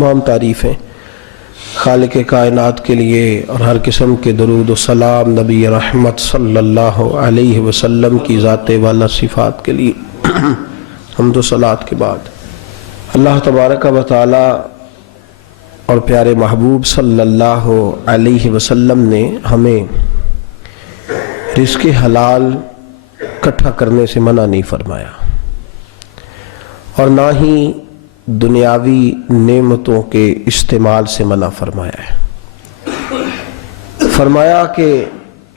تمام تعریفیں خالق کائنات کے لیے اور ہر قسم کے درود و سلام نبی رحمت صلی اللہ علیہ وسلم کی ذات والا صفات کے لیے حمد و صلات کے بعد اللہ تبارک و تعالی اور پیارے محبوب صلی اللہ علیہ وسلم نے ہمیں رزق حلال اکٹھا کرنے سے منع نہیں فرمایا اور نہ ہی دنیاوی نعمتوں کے استعمال سے منع فرمایا ہے۔ فرمایا کہ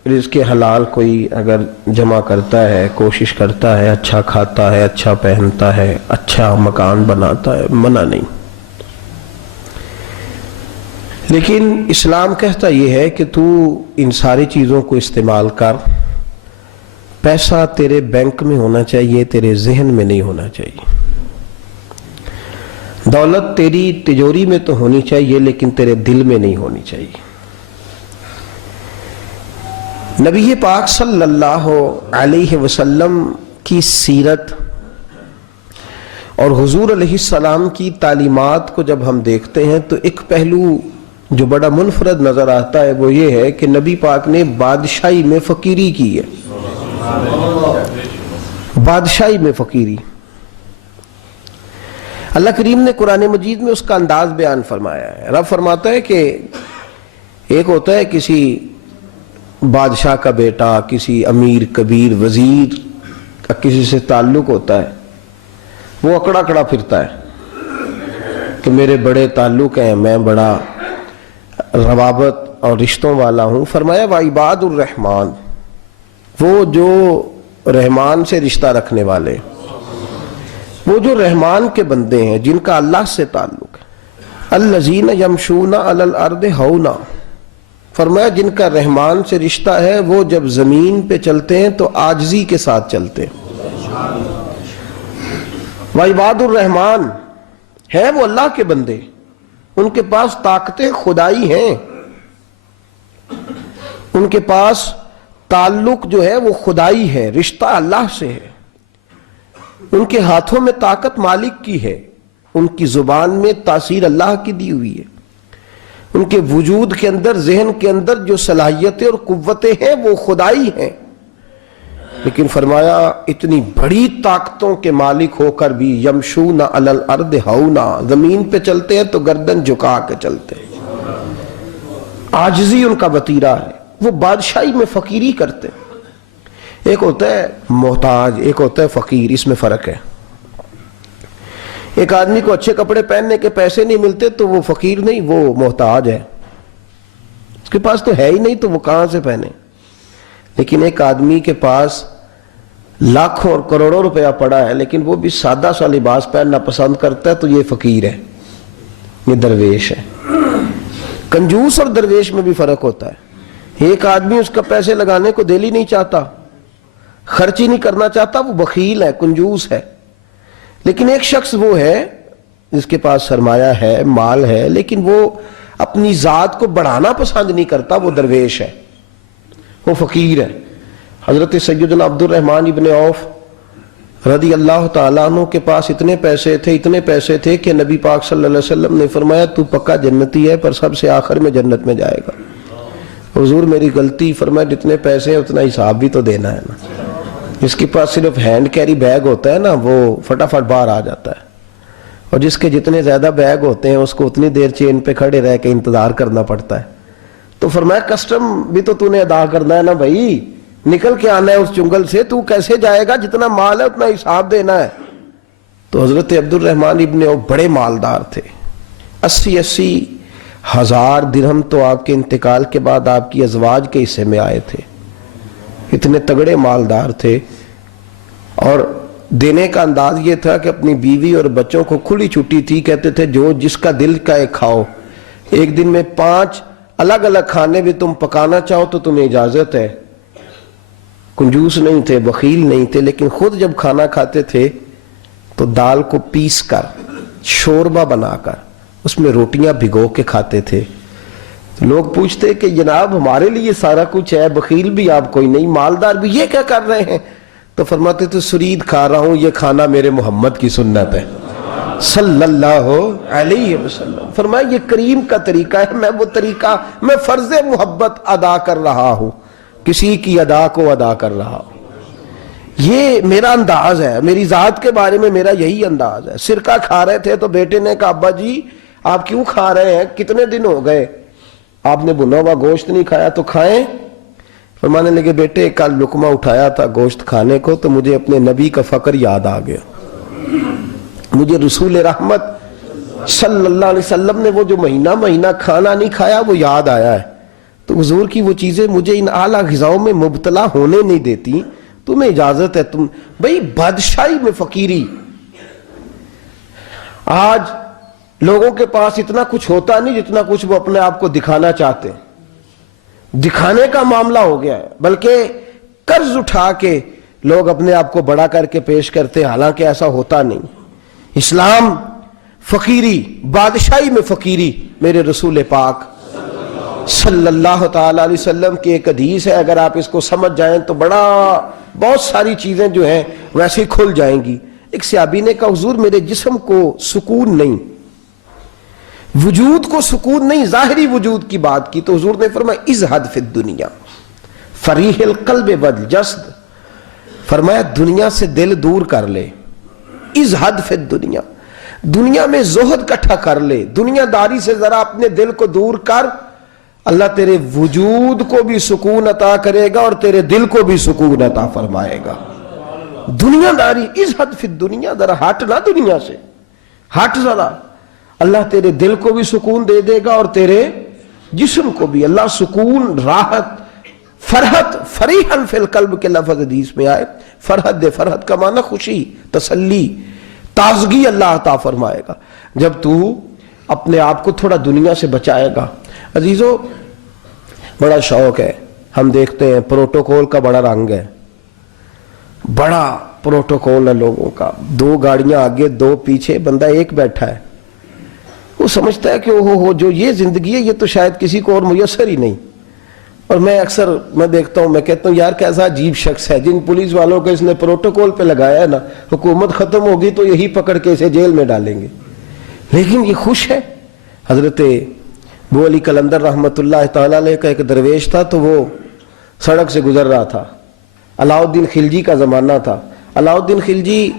رزق حلال کوئی اگر جمع کرتا ہے، کوشش کرتا ہے، اچھا کھاتا ہے، اچھا پہنتا ہے، اچھا مکان بناتا ہے، منع نہیں، لیکن اسلام کہتا یہ ہے کہ تو ان ساری چیزوں کو استعمال کر، پیسہ تیرے بینک میں ہونا چاہیے، تیرے ذہن میں نہیں ہونا چاہیے، دولت تیری تجوری میں تو ہونی چاہیے لیکن تیرے دل میں نہیں ہونی چاہیے۔ نبی پاک صلی اللہ علیہ وسلم کی سیرت اور حضور علیہ السلام کی تعلیمات کو جب ہم دیکھتے ہیں تو ایک پہلو جو بڑا منفرد نظر آتا ہے وہ یہ ہے کہ نبی پاک نے بادشاہی میں فقیری کی ہے، بادشاہی میں فقیری۔ اللہ کریم نے قرآن مجید میں اس کا انداز بیان فرمایا ہے۔ رب فرماتا ہے کہ ایک ہوتا ہے کسی بادشاہ کا بیٹا، کسی امیر کبیر وزیر کا کسی سے تعلق ہوتا ہے، وہ اکڑا اکڑا پھرتا ہے کہ میرے بڑے تعلق ہیں، میں بڑا روابط اور رشتوں والا ہوں۔ فرمایا وعباد الرحمن، وہ جو رحمان سے رشتہ رکھنے والے، وہ جو رحمان کے بندے ہیں جن کا اللہ سے تعلق ہے، الذین یمشون علی الارض ہونا، فرمایا جن کا رحمان سے رشتہ ہے وہ جب زمین پہ چلتے ہیں تو عاجزی کے ساتھ چلتے ہیں۔ وعباد الرحمن ہے وہ اللہ کے بندے، ان کے پاس طاقتیں خدائی ہیں، ان کے پاس تعلق جو ہے وہ خدائی ہے، رشتہ اللہ سے ہے، ان کے ہاتھوں میں طاقت مالک کی ہے، ان کی زبان میں تاثیر اللہ کی دی ہوئی ہے، ان کے وجود کے اندر ذہن کے اندر جو صلاحیتیں اور قوتیں ہیں وہ خدائی ہیں، لیکن فرمایا اتنی بڑی طاقتوں کے مالک ہو کر بھی یمشون علی الارض ہونا، زمین پہ چلتے ہیں تو گردن جھکا کے چلتے ہیں، عاجزی ان کا وتیرہ ہے، وہ بادشاہی میں فقیری کرتے ہیں۔ ایک ہوتا ہے محتاج، ایک ہوتا ہے فقیر، اس میں فرق ہے۔ ایک آدمی کو اچھے کپڑے پہننے کے پیسے نہیں ملتے تو وہ فقیر نہیں، وہ محتاج ہے، اس کے پاس تو ہے ہی نہیں تو وہ کہاں سے پہنے۔ لیکن ایک آدمی کے پاس لاکھوں اور کروڑوں روپیہ پڑا ہے لیکن وہ بھی سادہ سا لباس پہننا پسند کرتا ہے تو یہ فقیر ہے، یہ درویش ہے۔ کنجوس اور درویش میں بھی فرق ہوتا ہے۔ ایک آدمی اس کا پیسے لگانے کو دل ہی نہیں چاہتا، خرچ ہی نہیں کرنا چاہتا، وہ بخیل ہے، کنجوس ہے۔ لیکن ایک شخص وہ ہے جس کے پاس سرمایہ ہے، مال ہے، لیکن وہ اپنی ذات کو بڑھانا پسند نہیں کرتا، وہ درویش ہے، وہ فقیر ہے۔ حضرت سیدنا عبد الرحمن ابن عوف رضی اللہ تعالیٰ عنہ کے پاس اتنے پیسے تھے کہ نبی پاک صلی اللہ علیہ وسلم نے فرمایا تو پکا جنتی ہے پر سب سے آخر میں جنت میں جائے گا۔ حضور میری غلطی، فرمایا جتنے پیسے ہیں اتنا حساب بھی تو دینا ہے نا۔ جس کے پاس صرف ہینڈ کیری بیگ ہوتا ہے نا وہ فٹافٹ باہر آ جاتا ہے، اور جس کے جتنے زیادہ بیگ ہوتے ہیں اس کو اتنی دیر چین پہ کھڑے رہ کے انتظار کرنا پڑتا ہے۔ تو فرمایا کسٹم بھی تو نے ادا کرنا ہے نا بھائی، نکل کے آنا ہے اس جنگل سے، تو کیسے جائے گا، جتنا مال ہے اتنا حساب دینا ہے۔ تو حضرت عبد الرحمن ابن عوف بڑے مالدار تھے، 80 ہزار درہم تو آپ کے انتقال کے بعد آپ کی ازواج کے حصے میں آئے تھے، اتنے تگڑے مالدار تھے، اور دینے کا انداز یہ تھا کہ اپنی بیوی اور بچوں کو کھلی چھٹی تھی، کہتے تھے جو جس کا دل کا ایک کھاؤ، ایک دن میں 5 الگ الگ کھانے بھی تم پکانا چاہو تو تمہیں اجازت ہے۔ کنجوس نہیں تھے، بخیل نہیں تھے، لیکن خود جب کھانا کھاتے تھے تو دال کو پیس کر شوربہ بنا کر اس میں روٹیاں بھگو کے کھاتے تھے۔ لوگ پوچھتے کہ جناب ہمارے لیے سارا کچھ ہے، بخیل بھی آپ کوئی نہیں، مالدار بھی، یہ کیا کر رہے ہیں؟ تو فرماتے تھے سرید کھا رہا ہوں، یہ کھانا میرے محمد کی سنت ہے صلی اللہ علیہ وسلم. فرمایا یہ کریم کا طریقہ ہے, میں وہ طریقہ, میں فرض محبت ادا کر رہا ہوں, کسی کی ادا کو ادا کر رہا ہوں. یہ میرا انداز ہے, میری ذات کے بارے میں میرا یہی انداز ہے. سرکہ کھا رہے تھے تو بیٹے نے کہا ابا جی آپ کیوں کھا رہے ہیں, کتنے دن ہو گئے آپ نے بھنا ہوا گوشت نہیں کھایا, تو کھائیں. فرمانے لگے بیٹے کل لقمہ اٹھایا تھا گوشت کھانے کو تو مجھے اپنے نبی کا فقر یاد آ گیا, مجھے رسول رحمت صلی اللہ علیہ وسلم نے وہ جو مہینہ کھانا نہیں کھایا وہ یاد آیا ہے. تو حضور کی وہ چیزیں مجھے ان اعلیٰ غذاؤں میں مبتلا ہونے نہیں دیتی, تمہیں اجازت ہے. تم بھئی بادشاہی میں فقیری, آج لوگوں کے پاس اتنا کچھ ہوتا نہیں جتنا کچھ وہ اپنے آپ کو دکھانا چاہتے ہیں. دکھانے کا معاملہ ہو گیا ہے, بلکہ قرض اٹھا کے لوگ اپنے آپ کو بڑا کر کے پیش کرتے ہیں, حالانکہ ایسا ہوتا نہیں. اسلام فقیری, بادشاہی میں فقیری. میرے رسول پاک صلی اللہ تعالی علیہ وسلم کی ایک حدیث ہے, اگر آپ اس کو سمجھ جائیں تو بہت ساری چیزیں جو ہیں ویسے ہی کھل جائیں گی. ایک صحابی نے کہا حضور میرے جسم کو سکون نہیں, وجود کو سکون نہیں, ظاہری وجود کی بات کی. تو حضور نے فرمایا ازہد فی الدنیا فریح القلب والجسد, فرمایا دنیا سے دل دور کر لے. ازہد فی الدنیا, دنیا میں زہد کٹھا کر لے, دنیا داری سے ذرا اپنے دل کو دور کر, اللہ تیرے وجود کو بھی سکون عطا کرے گا اور تیرے دل کو بھی سکون عطا فرمائے گا. دنیا داری, ازہد فی الدنیا, ذرا ہٹ نہ دنیا سے, ہٹ ذرا, اللہ تیرے دل کو بھی سکون دے دے گا اور تیرے جسم کو بھی. اللہ سکون, راحت, فرحت, فریحاً فی القلب کے لفظ حدیث میں آئے. فرحت دے, فرحت کا معنی خوشی, تسلی, تازگی اللہ عطا فرمائے گا جب تو اپنے آپ کو تھوڑا دنیا سے بچائے گا. عزیزو بڑا شوق ہے, ہم دیکھتے ہیں پروٹوکول کا بڑا رنگ ہے, بڑا پروٹوکول ہے لوگوں کا. 2 گاڑیاں آگے 2 پیچھے, بندہ ایک بیٹھا ہے, وہ سمجھتا ہے کہ جو یہ زندگی ہے یہ تو شاید کسی کو اور میسر ہی نہیں. اور میں اکثر دیکھتا ہوں, میں کہتا ہوں یار کیسا عجیب شخص ہے, جن پولیس والوں کو اس نے پروٹوکول پہ لگایا ہے نا, حکومت ختم ہوگی تو یہی پکڑ کے اسے جیل میں ڈالیں گے, لیکن یہ خوش ہے. حضرت ابو علی قلندر رحمت اللہ تعالی علیہ کا ایک درویش تھا, تو وہ سڑک سے گزر رہا تھا. علاؤالدین خلجی کا زمانہ تھا. علاؤالدین خلجی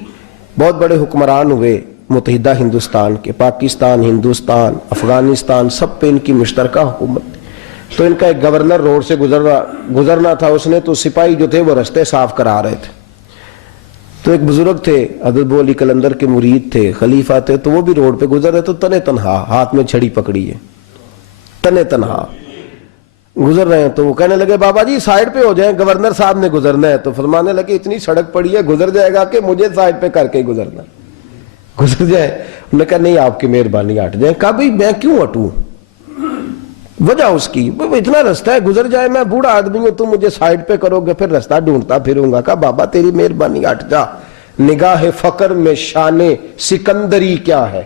بہت بڑے حکمران ہوئے متحدہ ہندوستان کے, پاکستان, ہندوستان, افغانستان, سب پہ ان کی مشترکہ حکومت. تو ان کا ایک گورنر روڈ سے گزرنا تھا, اس نے تو سپاہی جو تھے وہ رستے صاف کرا رہے تھے. تو ایک بزرگ تھے, حضرت ابو علی قلندر کے مرید تھے, خلیفہ تھے, تو وہ بھی روڈ پہ گزر رہے, تو تنے تنہا ہاتھ میں چھڑی پکڑی ہے, تنے تنہا گزر رہے ہیں. تو وہ کہنے لگے بابا جی سائیڈ پہ ہو جائیں, گورنر صاحب نے گزرنا ہے. تو فرمانے لگے اتنی سڑک پڑی ہے, گزر جائے گا کہ مجھے سائیڈ پہ کر کے گزرنا, گزر جائے. انہوں نے کہا نہیں آپ کی مہربانی ہٹ جائیں. کہا بھائی میں کیوں ہٹوں, وجہ اس کی اتنا رستہ ہے, گزر جائے, میں بوڑھا آدمی ہوں, تم مجھے سائیڈ پہ کرو گے پھر رستہ ڈھونڈتا پھروں گا. کہا بابا تیری مہربانی ہٹ جا, نگاہ فقر میں شان سکندری کیا ہے,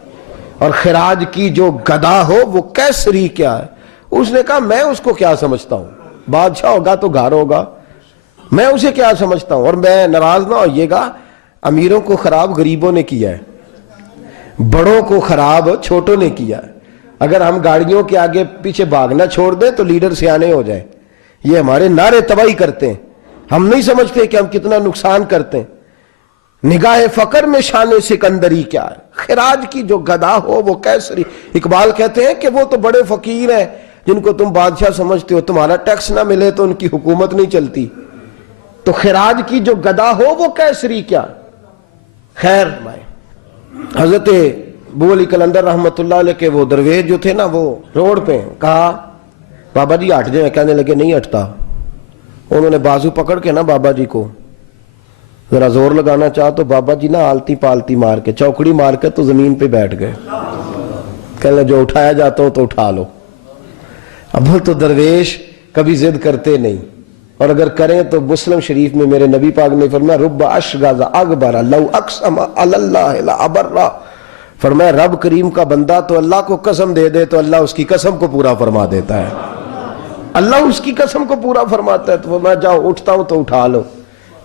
اور خراج کی جو گدا ہو وہ کیسری کیا ہے. اس نے کہا میں اس کو کیا سمجھتا ہوں, بادشاہ ہوگا تو گھر ہوگا, میں اسے کیا سمجھتا ہوں. اور میں ناراض نہ ہوئیے گا, امیروں کو خراب غریبوں نے کیا ہے, بڑوں کو خراب چھوٹوں نے کیا ہے. اگر ہم گاڑیوں کے آگے پیچھے بھاگنا چھوڑ دیں تو لیڈر سیانے ہو جائیں. یہ ہمارے نعرے تباہی کرتے ہیں, ہم نہیں سمجھتے کہ ہم کتنا نقصان کرتے ہیں. نگاہ فقر میں شان سکندری کیا ہے, خراج کی جو گدا ہو وہ کیسری. اقبال کہتے ہیں کہ وہ تو بڑے فقیر ہیں جن کو تم بادشاہ سمجھتے ہو, تمہارا ٹیکس نہ ملے تو ان کی حکومت نہیں چلتی. تو خراج کی جو گدا ہو وہ کیسری کیا. خیر حضرت ابو علی قلندر رحمت اللہ علیہ کے وہ درویش جو تھے نا, وہ روڈ پہ کہا بابا جی ہٹ جائیں. کہنے لگے نہیں ہٹتا. انہوں نے بازو پکڑ کے نا بابا جی کو ذرا زور لگانا چاہا تو بابا جی نا آلتی پالتی مار کے, چوکڑی مار کے تو زمین پہ بیٹھ گئے. کہنے جو اٹھایا جاتا ہو تو اٹھا لو. اب تو درویش کبھی ضد کرتے نہیں, اور اگر کریں تو مسلم شریف میں میرے نبی پاک نے فرمایا رب اشغاز اکبر لو اقسم علی اللہ لا ابرا. فرمایا رب کریم کا بندہ تو اللہ کو قسم دے دے تو اللہ اس کی قسم کو پورا فرما دیتا ہے, اللہ اس کی قسم کو پورا فرماتا ہے. تو فرمایا جاؤ اٹھتا ہوں تو اٹھا لو.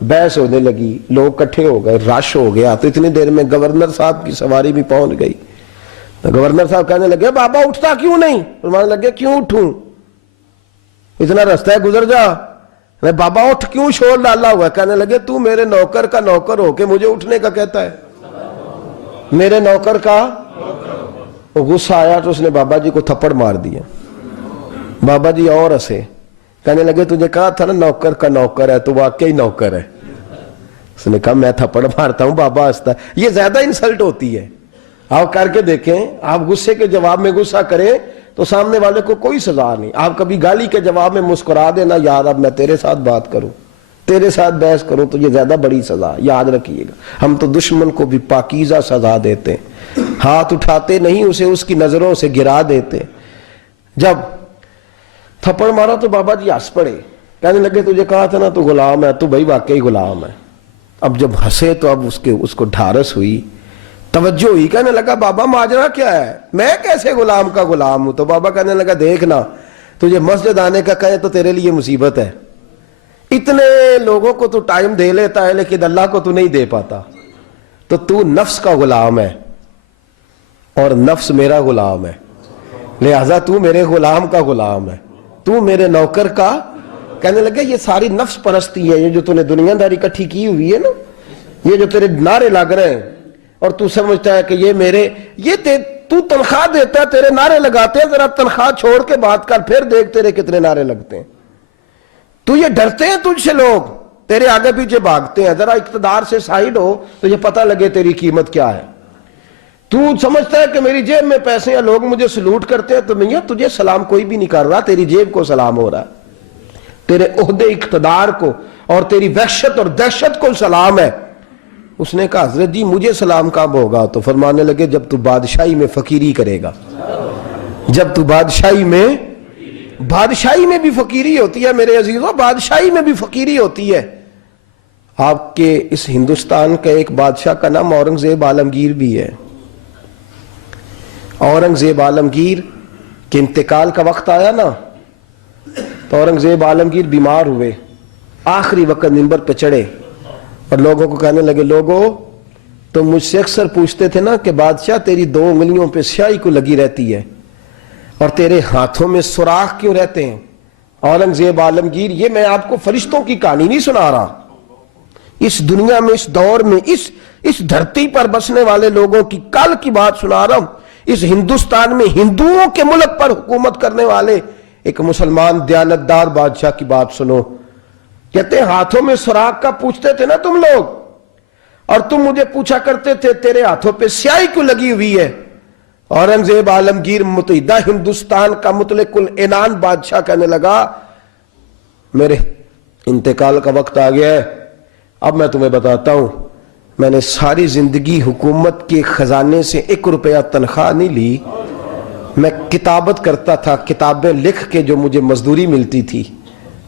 بحث ہونے لگی, لوگ کٹھے ہو گئے, رش ہو گیا. تو اتنی دیر میں گورنر صاحب کی سواری بھی پہنچ گئی. تو گورنر صاحب کہنے لگے بابا اٹھتا کیوں نہیں؟ فرمانے لگے کیوں اٹھوں, اتنا رستہ ہے گزر جا. بابا اٹھ کیوں شور ڈالا ہوا ہے؟ کہنے لگے تو میرے نوکر کا نوکر ہو کے مجھے اٹھنے کا کہتا ہے, میرے نوکر کا. غصہ آیا تو اس نے بابا جی کو تھپڑ مار دیا. بابا جی اور ہنسے, کہنے لگے تجھے کہا تھا نا نوکر کا نوکر ہے, تو واقعی نوکر ہے. اس نے کہا میں تھپڑ مارتا ہوں. بابا ہنستا ہے. یہ زیادہ انسلٹ ہوتی ہے. آپ کر کے دیکھیں, آپ غصے کے جواب میں غصہ کریں تو سامنے والے کو کوئی سزا نہیں. آپ کبھی گالی کے جواب میں مسکرا دینا, یار اب میں تیرے ساتھ بات کروں, تیرے ساتھ بحث کروں, تو یہ زیادہ بڑی سزا. یاد رکھیے گا, ہم تو دشمن کو بھی پاکیزہ سزا دیتے, ہاتھ اٹھاتے نہیں, اسے اس کی نظروں سے گرا دیتے. جب تھپڑ مارا تو بابا جی ہنس پڑے, کہنے لگے تجھے کہا تھا نا تو غلام ہے, تو بھائی واقعی غلام ہے. اب جب ہنسے تو اب اس کو ڈھارس ہوئی, توجہ ہوئی. کہنے لگا بابا ماجرا کیا ہے, میں کیسے غلام کا غلام ہوں؟ تو بابا کہنے لگا دیکھنا, تجھے مسجد آنے کا کہے تو تیرے لیے مصیبت ہے. اتنے لوگوں کو تو ٹائم دے لیتا ہے لیکن اللہ کو تو نہیں دے پاتا. تو نفس کا غلام ہے اور نفس میرا غلام ہے, لہذا تو میرے غلام کا غلام ہے, تو میرے نوکر کا. کہنے لگے یہ ساری نفس پرستی ہے, یہ جو تو نے دنیا داری اکٹھی کی ہوئی ہے نا, یہ جو تیرے نعرے لگ رہے ہیں اور تو سمجھتا ہے کہ یہ میرے, یہ تو تنخواہ دیتا ہے, تیرے نعرے لگاتے ہیں. ذرا تنخواہ چھوڑ کے بات کر, پھر دیکھ تیرے کتنے نعرے لگتے ہیں. تو یہ ڈرتے ہیں تجھ سے لوگ, تیرے آگے پیچھے بھاگتے ہیں. ذرا اقتدار سے سائیڈ ہو تو یہ پتہ لگے تیری قیمت کیا ہے. تو سمجھتا ہے کہ میری جیب میں پیسے ہیں, لوگ مجھے سلوٹ کرتے ہیں, تو میاں تجھے سلام کوئی بھی نہیں کر رہا, تیری جیب کو سلام ہو رہا ہے, تیرے عہدے اقتدار کو اور تیری وحشت اور دہشت کو سلام ہے. اس نے کہا حضرت جی مجھے سلام کب ہوگا؟ تو فرمانے لگے جب تو بادشاہی میں فقیری کرے گا. جب تو بادشاہی میں بھی فقیری ہوتی ہے میرے عزیزوں, بادشاہی میں بھی فقیری ہوتی ہے. آپ کے اس ہندوستان کا ایک بادشاہ کا نام اورنگزیب عالمگیر بھی ہے. اورنگزیب عالمگیر کے انتقال کا وقت آیا نا, تو اورنگزیب عالمگیر بیمار ہوئے. آخری وقت منبر پہ چڑھے اور لوگوں کو کہنے لگے, لوگوں تو مجھ سے اکثر پوچھتے تھے نا کہ بادشاہ تیری 2 انگلیوں پہ سیاہی کو لگی رہتی ہے اور تیرے ہاتھوں میں سوراخ کیوں رہتے ہیں؟ اورنگزیب عالمگیر, یہ میں آپ کو فرشتوں کی کہانی نہیں سنا رہا, اس دنیا میں, اس دور میں, اس دھرتی پر بسنے والے لوگوں کی کل کی بات سنا رہا ہوں. اس ہندوستان میں ہندوؤں کے ملک پر حکومت کرنے والے ایک مسلمان دیانتدار بادشاہ کی بات سنو. کہتے ہیں ہاتھوں میں سوراخ کا پوچھتے تھے نا تم لوگ, اور تم مجھے پوچھا کرتے تھے تیرے ہاتھوں پہ سیاہی کیوں لگی ہوئی ہے. اورنگزیب عالمگیر متحدہ ہندوستان کا مطلق العنان بادشاہ کہنے لگا میرے انتقال کا وقت آ گیا ہے. اب میں تمہیں بتاتا ہوں, میں نے ساری زندگی حکومت کے خزانے سے 1 روپیہ تنخواہ نہیں لی. میں کتابت کرتا تھا, کتابیں لکھ کے جو مجھے مزدوری ملتی تھی,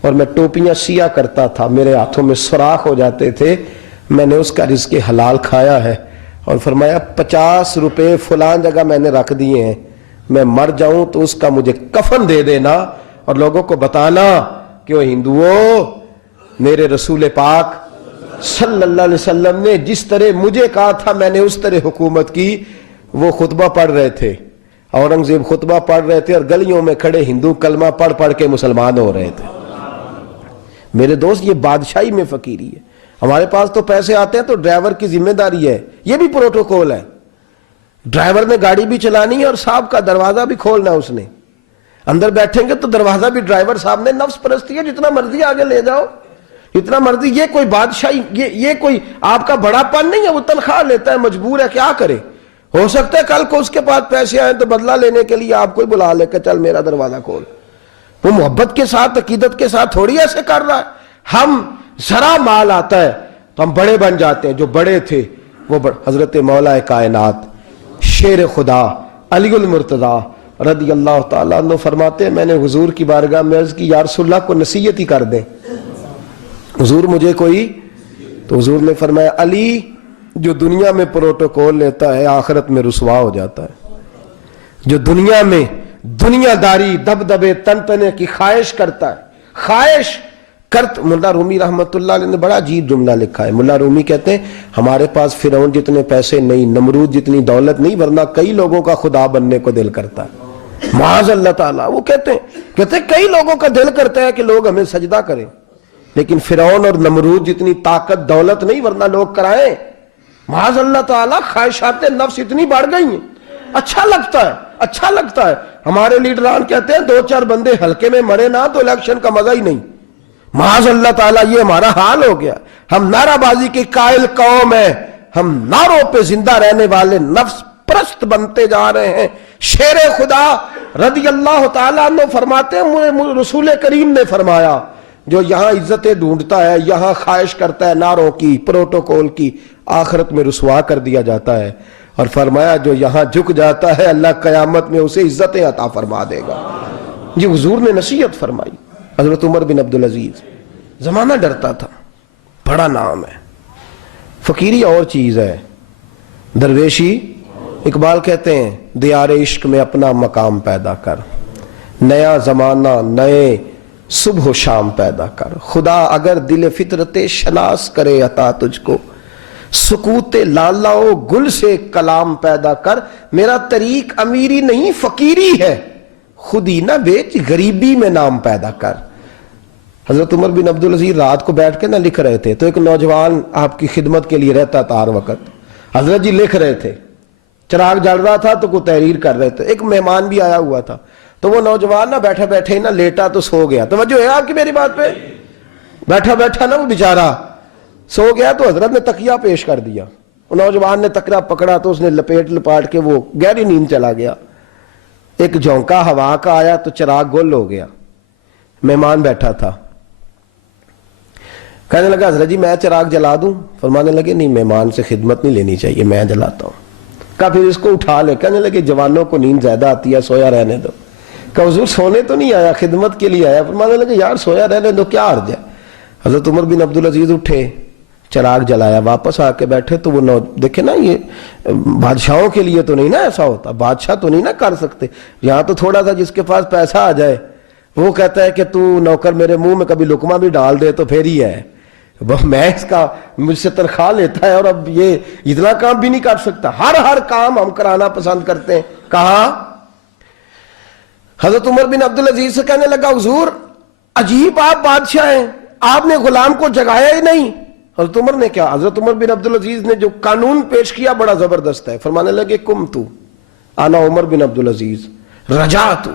اور میں ٹوپیاں سیا کرتا تھا, میرے ہاتھوں میں سوراخ ہو جاتے تھے, میں نے اس کا رزق حلال کھایا ہے. اور فرمایا 50 روپے فلان جگہ میں نے رکھ دیے ہیں, میں مر جاؤں تو اس کا مجھے کفن دے دینا اور لوگوں کو بتانا کہ وہ ہندوؤں, میرے رسول پاک صلی اللہ علیہ وسلم نے جس طرح مجھے کہا تھا میں نے اس طرح حکومت کی. وہ خطبہ پڑھ رہے تھے, اورنگزیب خطبہ پڑھ رہے تھے, اور گلیوں میں کھڑے ہندو کلمہ پڑھ کے مسلمان ہو رہے تھے. میرے دوست یہ بادشاہی میں فقیری ہے. ہمارے پاس تو پیسے آتے ہیں تو ڈرائیور کی ذمہ داری ہے, یہ بھی پروٹوکول ہے. ڈرائیور نے گاڑی بھی چلانی ہے اور صاحب کا دروازہ بھی کھولنا ہے. اس نے اندر بیٹھیں گے تو دروازہ بھی ڈرائیور صاحب نے. نفس پرستی ہے, جتنا مرضی آگے لے جاؤ, جتنا مرضی. یہ کوئی بادشاہی, یہ کوئی آپ کا بڑا پن نہیں ہے. وہ تنخواہ لیتا ہے, مجبور ہے, کیا کرے. ہو سکتا ہے کل کو اس کے پاس پیسے آئیں تو بدلہ لینے کے لیے آپ کو ہی بلا لے کہ چل میرا دروازہ کھول. وہ محبت کے ساتھ, عقیدت کے ساتھ تھوڑی ایسے کر رہا ہے. ہم ذرا مال آتا ہے تو ہم بڑے بن جاتے ہیں. جو بڑے تھے وہ حضرت مولا کائنات شیر خدا علی المرتضیٰ رضی اللہ تعالیٰ عنہ فرماتے ہیں, میں نے حضور کی بارگاہ میں عرض کی یا رسول اللہ کو نصیحت ہی کر دیں, حضور مجھے کوئی. تو حضور نے فرمایا علی جو دنیا میں پروٹوکول لیتا ہے آخرت میں رسوا ہو جاتا ہے. جو دنیا میں دنیا داری دبدبے تن تنے کی خواہش کرتا ہے, خواہش کرت ملا رومی رحمت اللہ علیہ نے بڑا عجیب جملہ لکھا ہے. ملا رومی کہتے ہیں ہمارے پاس فرعون جتنے پیسے نہیں, نمرود جتنی دولت نہیں, ورنہ کئی لوگوں کا خدا بننے کو دل کرتا ہے. معاذ اللہ تعالیٰ. وہ کہتے ہیں کئی لوگوں کا دل کرتا ہے کہ لوگ ہمیں سجدہ کریں, لیکن فرعون اور نمرود جتنی طاقت دولت نہیں, ورنہ لوگ کرائیں. معاذ اللہ تعالیٰ. خواہشات نفس اتنی بڑھ گئی ہیں. اچھا لگتا ہے. ہمارے لیڈران کہتے ہیں 2-4 بندے ہلکے میں مرے نہ تو الیکشن کا مزہ ہی نہیں. معاذ اللہ تعالیٰ یہ ہمارا حال ہو گیا. ہم نعرہ بازی کی قائل قوم ہیں, ہم نعروں پہ زندہ رہنے والے نفس پرست بنتے جا رہے ہیں. شیر خدا رضی اللہ تعالیٰ عنہ فرماتے ہیں رسول کریم نے فرمایا جو یہاں عزتیں ڈھونڈتا ہے, یہاں خواہش کرتا ہے نعروں کی, پروٹوکول کی, آخرت میں رسوا کر دیا جاتا ہے. اور فرمایا جو یہاں جھک جاتا ہے اللہ قیامت میں اسے عزتیں عطا فرما دے گا. یہ حضور نے نصیحت فرمائی. حضرت عمر بن عبدالعزیز. زمانہ ڈرتا تھا, بڑا نام ہے. فقیری اور چیز ہے, درویشی. اقبال کہتے ہیں دیار عشق میں اپنا مقام پیدا کر, نیا زمانہ نئے صبح و شام پیدا کر. خدا اگر دل فطرت شناس کرے عطا تجھ کو, سکوت لالا و گل سے کلام پیدا کر. میرا طریق امیری نہیں فقیری ہے, خود ہی نہ بیچ غریبی میں نام پیدا کر. حضرت عمر بن عبدالعزیز رات کو بیٹھ کے نہ لکھ رہے تھے, تو ایک نوجوان آپ کی خدمت کے لیے رہتا تھا ہر وقت. حضرت جی لکھ رہے تھے, چراغ جل رہا تھا تو کوئی تحریر کر رہے تھے. ایک مہمان بھی آیا ہوا تھا, تو وہ نوجوان نہ بیٹھے بیٹھے نہ لیٹا تو سو گیا. توجہ ہے آپ کی میری بات پہ؟ بیٹھا نا وہ بیچارہ سو گیا, تو حضرت نے تکیہ پیش کر دیا. وہ نوجوان نے تکیہ پکڑا تو اس نے لپاٹ کے وہ گہری نیند چلا گیا. ایک جھونکا ہوا کا آیا تو چراغ گل ہو گیا. مہمان بیٹھا تھا, کہنے لگا حضرت جی میں چراغ جلا دوں؟ فرمانے لگے نہیں, مہمان سے خدمت نہیں لینی چاہیے, میں جلاتا ہوں. کہا پھر اس کو اٹھا لے. کہنے لگے جوانوں کو نیند زیادہ آتی ہے, سویا رہنے دو. کہا حضور سونے تو نہیں آیا, خدمت کے لیے آیا. فرمانے لگے یار سویا رہنے دو, کیا عرض ہے. حضرت عمر بن عبدالعزیز اٹھے, چراغ جلایا, واپس آ کے بیٹھے تو وہ دیکھے نا, یہ بادشاہوں کے لیے تو نہیں نا ایسا ہوتا, بادشاہ تو نہیں نا کر سکتے. یہاں تو تھوڑا سا جس کے پاس پیسہ آ جائے وہ کہتا ہے کہ تو نوکر میرے منہ میں کبھی لقمہ بھی ڈال دے تو پھر ہی ہے, میں اس کا مجھ سے تنخواہ لیتا ہے اور اب یہ اتنا کام بھی نہیں کر سکتا. ہر کام ہم کرانا پسند کرتے ہیں. کہا حضرت عمر بن عبدالعزیز سے کہنے لگا حضور عجیب آپ بادشاہ ہیں, آپ نے غلام کو جگایا ہی نہیں. حضرت عمر نے کیا, حضرت عمر بن عبدالعزیز نے جو قانون پیش کیا بڑا زبردست ہے. فرمانے لگے کم تو انا عمر بن عبدالعزیز رجعت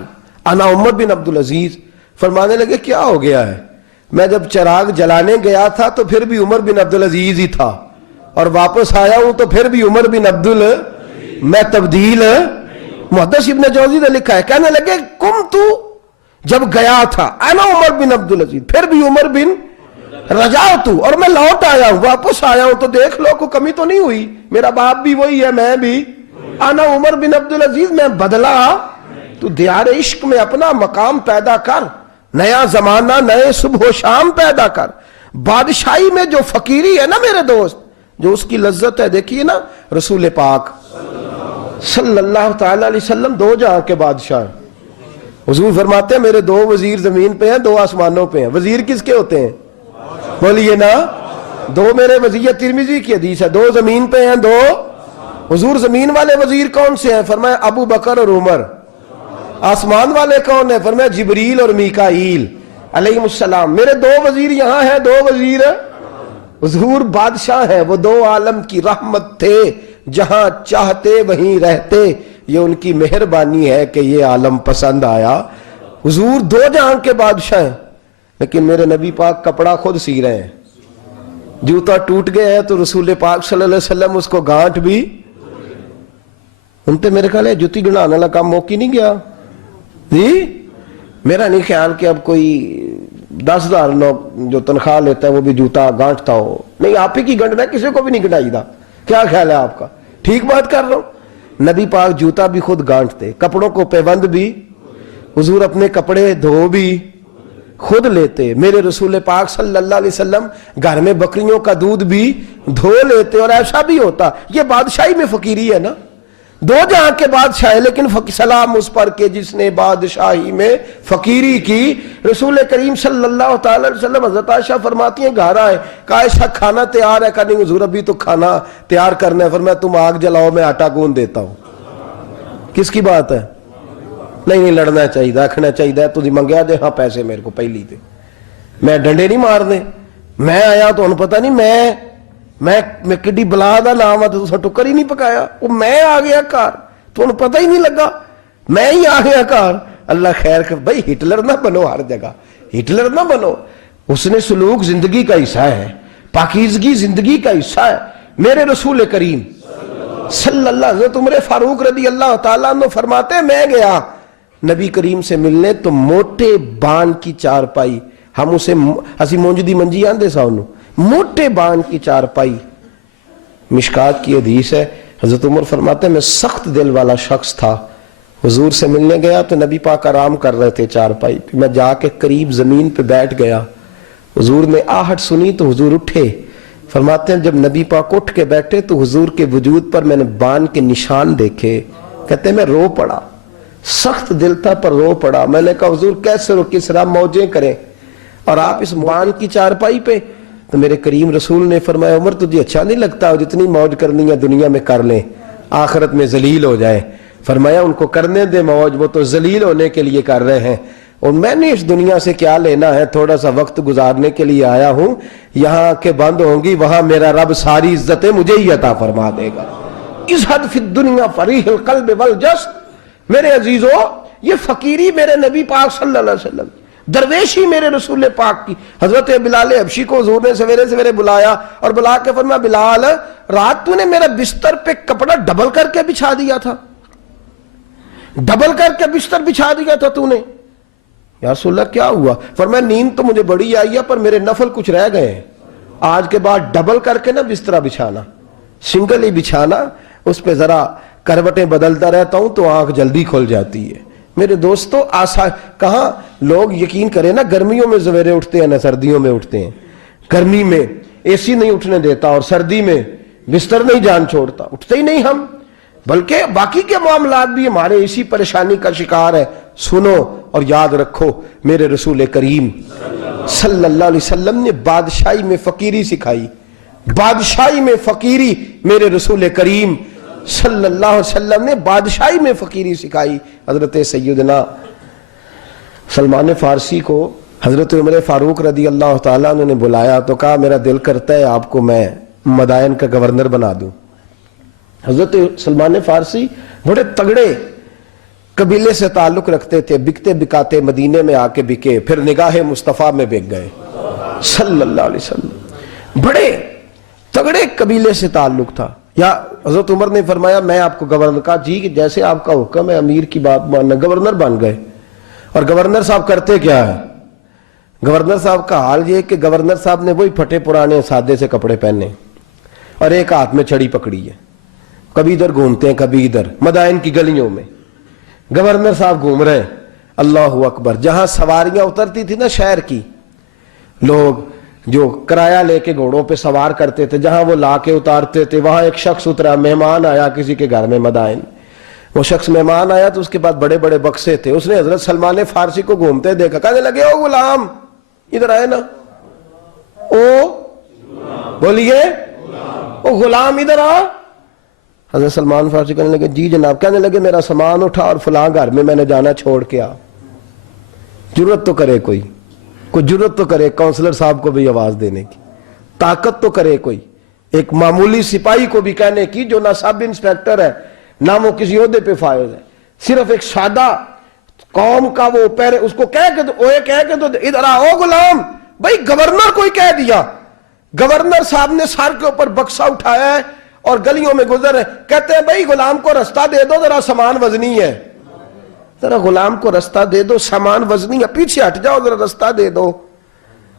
انا عمر بن عبدالعزیز. فرمانے لگے کیا ہو گیا ہے, میں جب چراغ جلانے گیا تھا تو پھر بھی عمر بن عبدالعزیز ہی تھا, اور واپس آیا ہوں تو پھر بھی عمر بن میں تبدیل. محدث ابن جوزی نے لکھا ہے, کہنے لگے کم تو جب گیا تھا انا عمر بن عبدالعزیز, پھر بھی عمر بن رجعت, اور میں لوٹ آیا ہوں, واپس آیا ہوں تو دیکھ لو کوئی کمی تو نہیں ہوئی, میرا باپ بھی وہی ہے, میں بھی انا عمر بن عبدالعزیز, میں بدلا. تو دیار عشق میں اپنا مقام پیدا کر, نیا زمانہ نئے صبح و شام پیدا کر. بادشاہی میں جو فقیری ہے نا میرے دوست, جو اس کی لذت ہے, دیکھیے نا رسول پاک صلی اللہ تعالی علیہ وسلم 2 جہاں کے بادشاہ. حضور فرماتے ہیں میرے 2 وزیر زمین پہ ہیں, 2 آسمانوں پہ ہیں. وزیر کس کے ہوتے ہیں بولیے نا, 2 میرے وزیر. ترمذی کی حدیث ہے 2 زمین پہ ہیں 2. حضور زمین والے وزیر کون سے ہیں؟ فرمایا ابو بکر اور عمر. آسمان والے کون ہیں؟ فرمایا جبریل اور میکائیل علیہ السلام. میرے 2 وزیر یہاں ہیں, 2 وزیر. حضور بادشاہ ہیں, وہ 2 عالم کی رحمت تھے, جہاں چاہتے وہیں رہتے. یہ ان کی مہربانی ہے کہ یہ عالم پسند آیا. حضور 2 جہاں کے بادشاہ ہیں, لیکن میرے نبی پاک کپڑا خود سی رہے ہیں. جوتا ٹوٹ گیا ہے تو رسول پاک صلی اللہ علیہ وسلم اس کو گانٹھ بھی انتے. میرے خیال ہے جوتی گنانے والا کام موقع نہیں گیا جی. میرا نہیں خیال کہ اب کوئی 10,000 جو تنخواہ لیتا ہے وہ بھی جوتا گانٹتا ہو. نہیں, آپ ہی کی گنڈنا ہے, کسی کو بھی نہیں گنڈائی دا. کیا خیال ہے آپ کا؟ ٹھیک بات کر رہا ہوں. نبی پاک جوتا بھی خود گانٹتے, کپڑوں کو پیوند بھی, حضور اپنے کپڑے دھو بھی خود لیتے. میرے رسول پاک صلی اللہ علیہ وسلم گھر میں بکریوں کا دودھ بھی دھو لیتے, اور ایسا بھی ہوتا. یہ بادشاہی میں فقیری ہے نا. دو جہاں کے بادشاہ ہے لیکن سلام اس پر کہ جس نے بادشاہی میں فقیری کی. رسول کریم صلی اللہ تعالی علیہ وسلم حضرت عائشہ فرماتی ہیں گھر آئے, کہا عائشہ کھانا تیار ہے؟ کہا نہیں حضور ابھی تو کھانا تیار کرنا ہے. فرمایا تم آگ جلاؤ میں آٹا گوندھ دیتا ہوں. کس کی بات ہے؟ نہیں لڑنا چاہیے, رکھنا چاہیے. تجھے منگیا دے, ہاں پیسے میرے کو پہلی دے, میں ڈنڈے نہیں مار دے. میں آیا تو انہوں پتہ نہیں میں کڈی بلا دا نام ہے تو تسا ٹکر ہی نہیں پکایا. وہ میں آ گیا گھر تو انہوں پتہ ہی نہیں لگا, میں ہی آ گیا گھر. اللہ خیر کر. بھائی ہٹلر نہ بنو, ہر جگہ ہٹلر نہ بنو. اس نے سلوک زندگی کا حصہ ہے, پاکیزگی زندگی کا حصہ ہے. میرے رسول کریم صلی اللہ علیہ وسلم, عمر فاروق رضی اللہ تعالیٰ عنہ فرماتے میں گیا نبی کریم سے ملنے تو موٹے بان کی چارپائی, ہم اسے اسی مونجدی منجی آندے سا انہوں, موٹے بان کی چارپائی. مشکات کی حدیث ہے, حضرت عمر فرماتے میں سخت دل والا شخص تھا, حضور سے ملنے گیا تو نبی پاک آرام کر رہے تھے چارپائی پہ. میں جا کے قریب زمین پہ بیٹھ گیا, حضور نے آہٹ سنی تو حضور اٹھے. فرماتے ہیں جب نبی پاک اٹھ کے بیٹھے تو حضور کے وجود پر میں نے بان کے نشان دیکھے. کہتے ہیں میں رو پڑا, سخت دل تھا پر رو پڑا. میں نے کہا حضور کیسے رو, کس طرح موجیں کریں اور آپ اس بان کی چارپائی پہ؟ تو میرے کریم رسول نے فرمایا عمر تجھے اچھا نہیں لگتا, جتنی موج کرنی ہے دنیا میں کر لیں, آخرت میں ذلیل ہو جائے. فرمایا ان کو کرنے دے موج, وہ تو ذلیل ہونے کے لیے کر رہے ہیں, اور میں نے اس دنیا سے کیا لینا ہے, تھوڑا سا وقت گزارنے کے لیے آیا ہوں. یہاں کے بند ہوں گی, وہاں میرا رب ساری عزتیں مجھے ہی عطا فرما دے گا. اس حد فی الدنیا فریح القلب والجسد. میرے عزیزو, یہ فقیری میرے نبی پاک صلی اللہ علیہ وسلم, درویشی میرے رسول پاک کی. حضرت بلال حبشی کو حضور نے سویرے سویرے بلایا اور بلا کے فرمایا بلال رات تو نے میرا بستر پہ کپڑا ڈبل کر کے بچھا دیا تھا, ڈبل کر کے بستر بچھا دیا تھا تو نے. یا رسول اللہ کیا ہوا؟ فرمایا نیند تو مجھے بڑی آئی ہے پر میرے نفل کچھ رہ گئے ہیں, آج کے بعد ڈبل کر کے نہ بسترا بچھانا, سنگل ہی بچھانا, اس پہ ذرا کروٹیں بدلتا رہتا ہوں تو آنکھ جلدی کھل جاتی ہے. میرے دوستو کہاں لوگ یقین کریں نا, گرمیوں میں سویرے اٹھتے ہیں نہ سردیوں میں اٹھتے ہیں. گرمی میں اے سی نہیں اٹھنے دیتا اور سردی میں بستر نہیں جان چھوڑتا, اٹھتے ہی نہیں ہم. بلکہ باقی کے معاملات بھی ہمارے اسی پریشانی کا شکار ہے. سنو اور یاد رکھو, میرے رسول کریم صلی اللہ علیہ وسلم نے بادشاہی میں فقیری سکھائی, بادشاہی میں فقیری میرے رسول کریم صلی اللہ علیہ وسلم نے بادشاہی میں فقیری سکھائی. حضرت سیدنا سلمان فارسی کو حضرت عمر فاروق رضی اللہ تعالیٰ نے بلایا تو کہا میرا دل کرتا ہے آپ کو میں مدائن کا گورنر بنا دوں. حضرت سلمان فارسی بڑے تگڑے قبیلے سے تعلق رکھتے تھے, بکتے بکاتے مدینے میں آ کے بکے, پھر نگاہ مصطفیٰ میں بک گئے صلی اللہ علیہ وسلم. بڑے تگڑے قبیلے سے تعلق تھا. یا حضرت عمر نے فرمایا میں آپ کو گورنر, کہا جی کہ جیسے آپ کا حکم ہے, امیر کی بات ماننا. گورنر بن گئے. اور گورنر صاحب کرتے کیا ہے؟ گورنر صاحب کا حال یہ کہ گورنر صاحب نے وہی پھٹے پرانے سادے سے کپڑے پہنے اور ایک ہاتھ میں چھڑی پکڑی ہے, کبھی ادھر گھومتے ہیں کبھی ادھر, مدائن کی گلیوں میں گورنر صاحب گھوم رہے ہیں. اللہ اکبر. جہاں سواریاں اترتی تھی نا شہر کی, لوگ جو کرایہ لے کے گھوڑوں پہ سوار کرتے تھے, جہاں وہ لا کے اتارتے تھے, وہاں ایک شخص اترا, مہمان آیا کسی کے گھر میں مدائن. وہ شخص مہمان آیا تو اس کے بعد بڑے بڑے بکسے تھے, اس نے حضرت سلمان فارسی کو گھومتے دیکھا, کہنے لگے او غلام ادھر آئے نا, او بولیے او غلام ادھر آ. حضرت سلمان فارسی کہنے لگے جی جناب. کہنے لگے میرا سامان اٹھا اور فلاں گھر میں نے جانا, چھوڑ کے آ. جرت تو کرے کوئی جرت تو کرے کونسلر صاحب کو بھی آواز دینے کی, طاقت تو کرے کوئی, ایک معمولی سپاہی کو بھی کہنے کی جو نہ سب انسپیکٹر ہے نہ وہ کسی عہدے پہ فائز ہے, صرف ایک سادہ قوم کا وہ پہرے, اس کو کہہ کے تو ادھر آؤ غلام. بھائی گورنر کوئی کہہ دیا, گورنر صاحب نے سر کے اوپر بکسا اٹھایا ہے اور گلیوں میں گزر رہے, کہتے ہیں بھائی غلام کو رستہ دے دو, ذرا سامان وزنی ہے, ذرا غلام کو رستہ دے دو, سامان وزنی ہے, پیچھے ہٹ جاؤ, ذرا رستہ دے دو.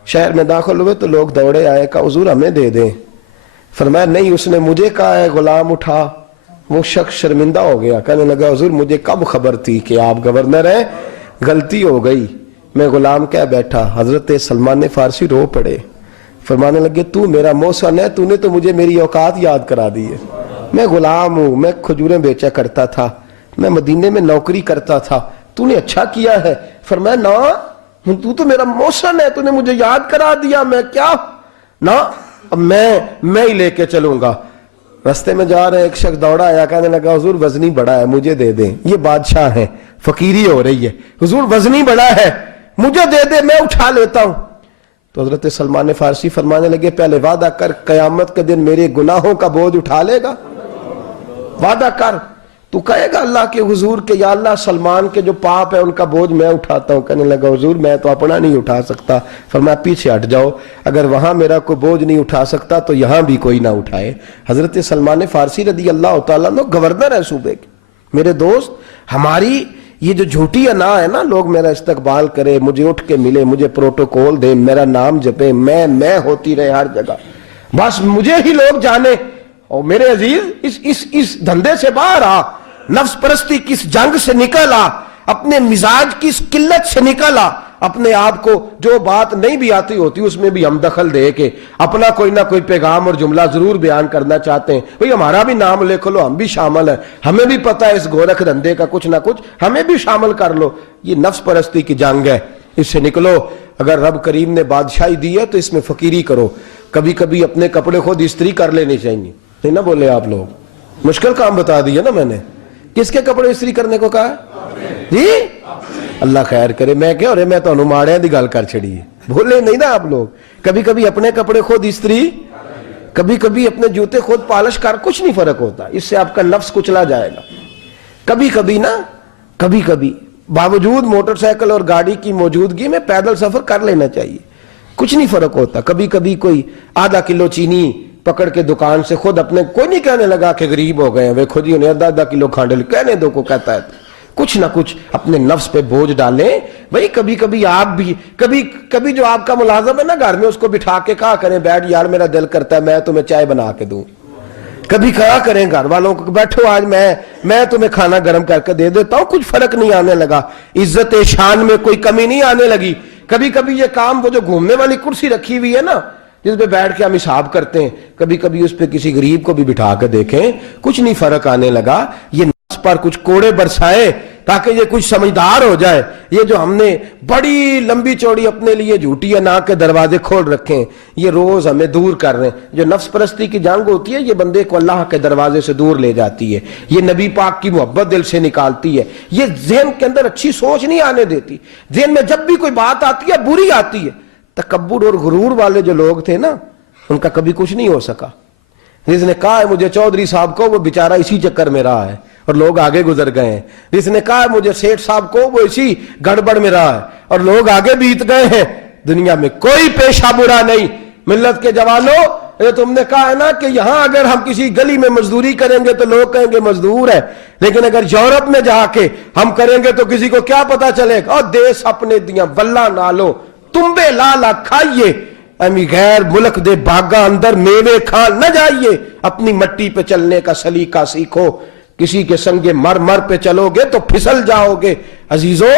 شہر میں داخل ہوئے تو لوگ دوڑے آئے, کہا حضور ہمیں دے دیں. فرمایا نہیں, اس نے مجھے کہا ہے غلام اٹھا. وہ شخص شرمندہ ہو گیا, کہنے لگا حضور مجھے کب خبر تھی کہ آپ گورنر ہیں, غلطی ہو گئی, میں غلام کہہ بیٹھا. حضرت سلمان فارسی رو پڑے, فرمانے لگے تو میرا محسن ہے, تو نے تو مجھے میری اوقات یاد کرا دی ہے. میں غلام ہوں, میں کھجوریں بیچا کرتا تھا, میں مدینے میں نوکری کرتا تھا, تو نے اچھا کیا ہے. فرمایا نا, تو میرا محسن ہے, تو نے مجھے یاد کرا دیا, میں کیا نا, اب میں ہی لے کے چلوں گا. رستے میں جا رہے ایک شخص دوڑا آیا, کہنے لگا حضور وزنی بڑا ہے, مجھے دے دیں. یہ بادشاہ ہیں, فقیری ہو رہی ہے, حضور وزنی بڑا ہے, مجھے دے دے, میں اٹھا لیتا ہوں. تو حضرت سلمان فارسی فرمانے لگے پہلے وعدہ کر قیامت کے دن میرے گناہوں کا بوجھ اٹھا لے گا. وعدہ کر, تو کہے گا اللہ کے حضور کے یا اللہ سلمان کے جو پاپ ہے ان کا بوجھ میں اٹھاتا ہوں. کہنے لگا حضور میں تو اپنا نہیں اٹھا سکتا. فرمایا پیچھے ہٹ جاؤ, اگر وہاں میرا کوئی بوجھ نہیں اٹھا سکتا تو یہاں بھی کوئی نہ اٹھائے. حضرت سلمان فارسی رضی اللہ تعالیٰ عنہ گورنر ہے صوبے کے. میرے دوست, ہماری یہ جو جھوٹی انا ہے نا, لوگ میرا استقبال کرے, مجھے اٹھ کے ملے, مجھے پروٹوکول دے, میرا نام جپے, میں ہوتی رہے ہر جگہ, بس مجھے ہی لوگ جانے. اور میرے عزیز اس دھندے سے باہر آ, نفس پرستی کی اس جنگ سے نکل آ, اپنے مزاج کی اس قلت سے نکل آ, اپنے آپ کو جو بات نہیں بھی آتی ہوتی اس میں بھی ہم دخل دے کے اپنا کوئی نہ کوئی پیغام اور جملہ ضرور بیان کرنا چاہتے ہیں. بھئی ہمارا بھی نام لکھ لو, ہم بھی شامل ہیں, ہمیں بھی پتہ ہے اس گورکھ دھندے کا کچھ نہ کچھ, ہمیں بھی شامل کر لو. یہ نفس پرستی کی جنگ ہے, اس سے نکلو. اگر رب کریم نے بادشاہی دی ہے تو اس میں فقیری کرو. کبھی کبھی اپنے کپڑے خود استری کر لینے چاہیے. نہیں نہ بولے آپ لوگ, مشکل کام بتا دیا نا میں نے. کس کے کپڑے استری کرنے کو کہا جی؟ اللہ خیر کرے. میں کیا میں تو ماڑیاں دی گل کر چھڑی ہے, بھولے نہیں نا آپ لوگ. کبھی کبھی اپنے کپڑے خود استری, کبھی کبھی اپنے جوتے خود پالش کر, کچھ نہیں فرق ہوتا, اس سے آپ کا نفس کچلا جائے گا. کبھی کبھی نا, کبھی کبھی باوجود موٹر سائیکل اور گاڑی کی موجودگی میں پیدل سفر کر لینا چاہیے, کچھ نہیں فرق ہوتا. کبھی کبھی کوئی آدھا کلو چینی پکڑ کے دکان سے خود اپنے, کوئی نہیں کہنے لگا کہ غریب ہو گئے ہیں, وہ خود ہی انہیں آدھا کلو کھانڈل کہنے دو کو کہتا ہے. کچھ نہ کچھ اپنے نفس پہ بوجھ ڈالیں. بھئی کبھی کبھی آپ بھی, کبھی جو آپ کا ملازم ہے نا گھر میں, اس کو بٹھا کے کہا کریں بیٹھ یار میرا دل کرتا ہے میں تمہیں چائے بنا کے دوں. کبھی کہا کریں گھر والوں کو بیٹھو آج میں تمہیں کھانا گرم کر کے دے دیتا ہوں. کچھ فرق نہیں آنے لگا, عزت شان میں کوئی کمی نہیں آنے لگی. کبھی کبھی یہ کام, وہ جو گھومنے والی کرسی رکھی ہوئی ہے نا جس پہ بیٹھ کے ہم حساب کرتے ہیں, کبھی کبھی اس پہ کسی غریب کو بھی بٹھا کے دیکھیں, کچھ نہیں فرق آنے لگا. یہ نفس پر کچھ کوڑے برسائے تاکہ یہ کچھ سمجھدار ہو جائے. یہ جو ہم نے بڑی لمبی چوڑی اپنے لیے جھوٹی انا کے دروازے کھول رکھے ہیں, یہ روز ہمیں دور کر رہے ہیں. جو نفس پرستی کی جنگ ہوتی ہے یہ بندے کو اللہ کے دروازے سے دور لے جاتی ہے, یہ نبی پاک کی محبت دل سے نکالتی ہے, یہ ذہن کے اندر اچھی سوچ نہیں آنے دیتی. ذہن میں جب بھی کوئی بات آتی ہے بری آتی ہے. تکبر اور غرور والے جو لوگ تھے نا, ان کا کبھی کچھ نہیں ہو سکا. جس نے کہا ہے مجھے چودھری صاحب کو, وہ بیچارہ اسی چکر میں رہا ہے اور لوگ آگے گزر گئے ہیں. جس نے کہا ہے مجھے سیٹھ صاحب کو, وہ اسی گڑبڑ میں رہا ہے اور لوگ آگے بیت گئے ہیں. دنیا میں کوئی پیشہ برا نہیں. ملت کے جوانوں, تم نے کہا ہے نا کہ یہاں اگر ہم کسی گلی میں مزدوری کریں گے تو لوگ کہیں گے مزدور ہے, لیکن اگر یورپ میں جا کے ہم کریں گے تو کسی کو کیا پتا چلے گا, اور دیس اپنے دیاں واللہ نالو تمبے لالا کھائیے, امی غیر ملک دے باغاں اندر میوے کھان نہ جائیے. اپنی مٹی پہ چلنے کا سلیقہ سیکھو, کسی کے سنگ مر پہ چلو گے تو پھسل جاؤ گے. عزیزو,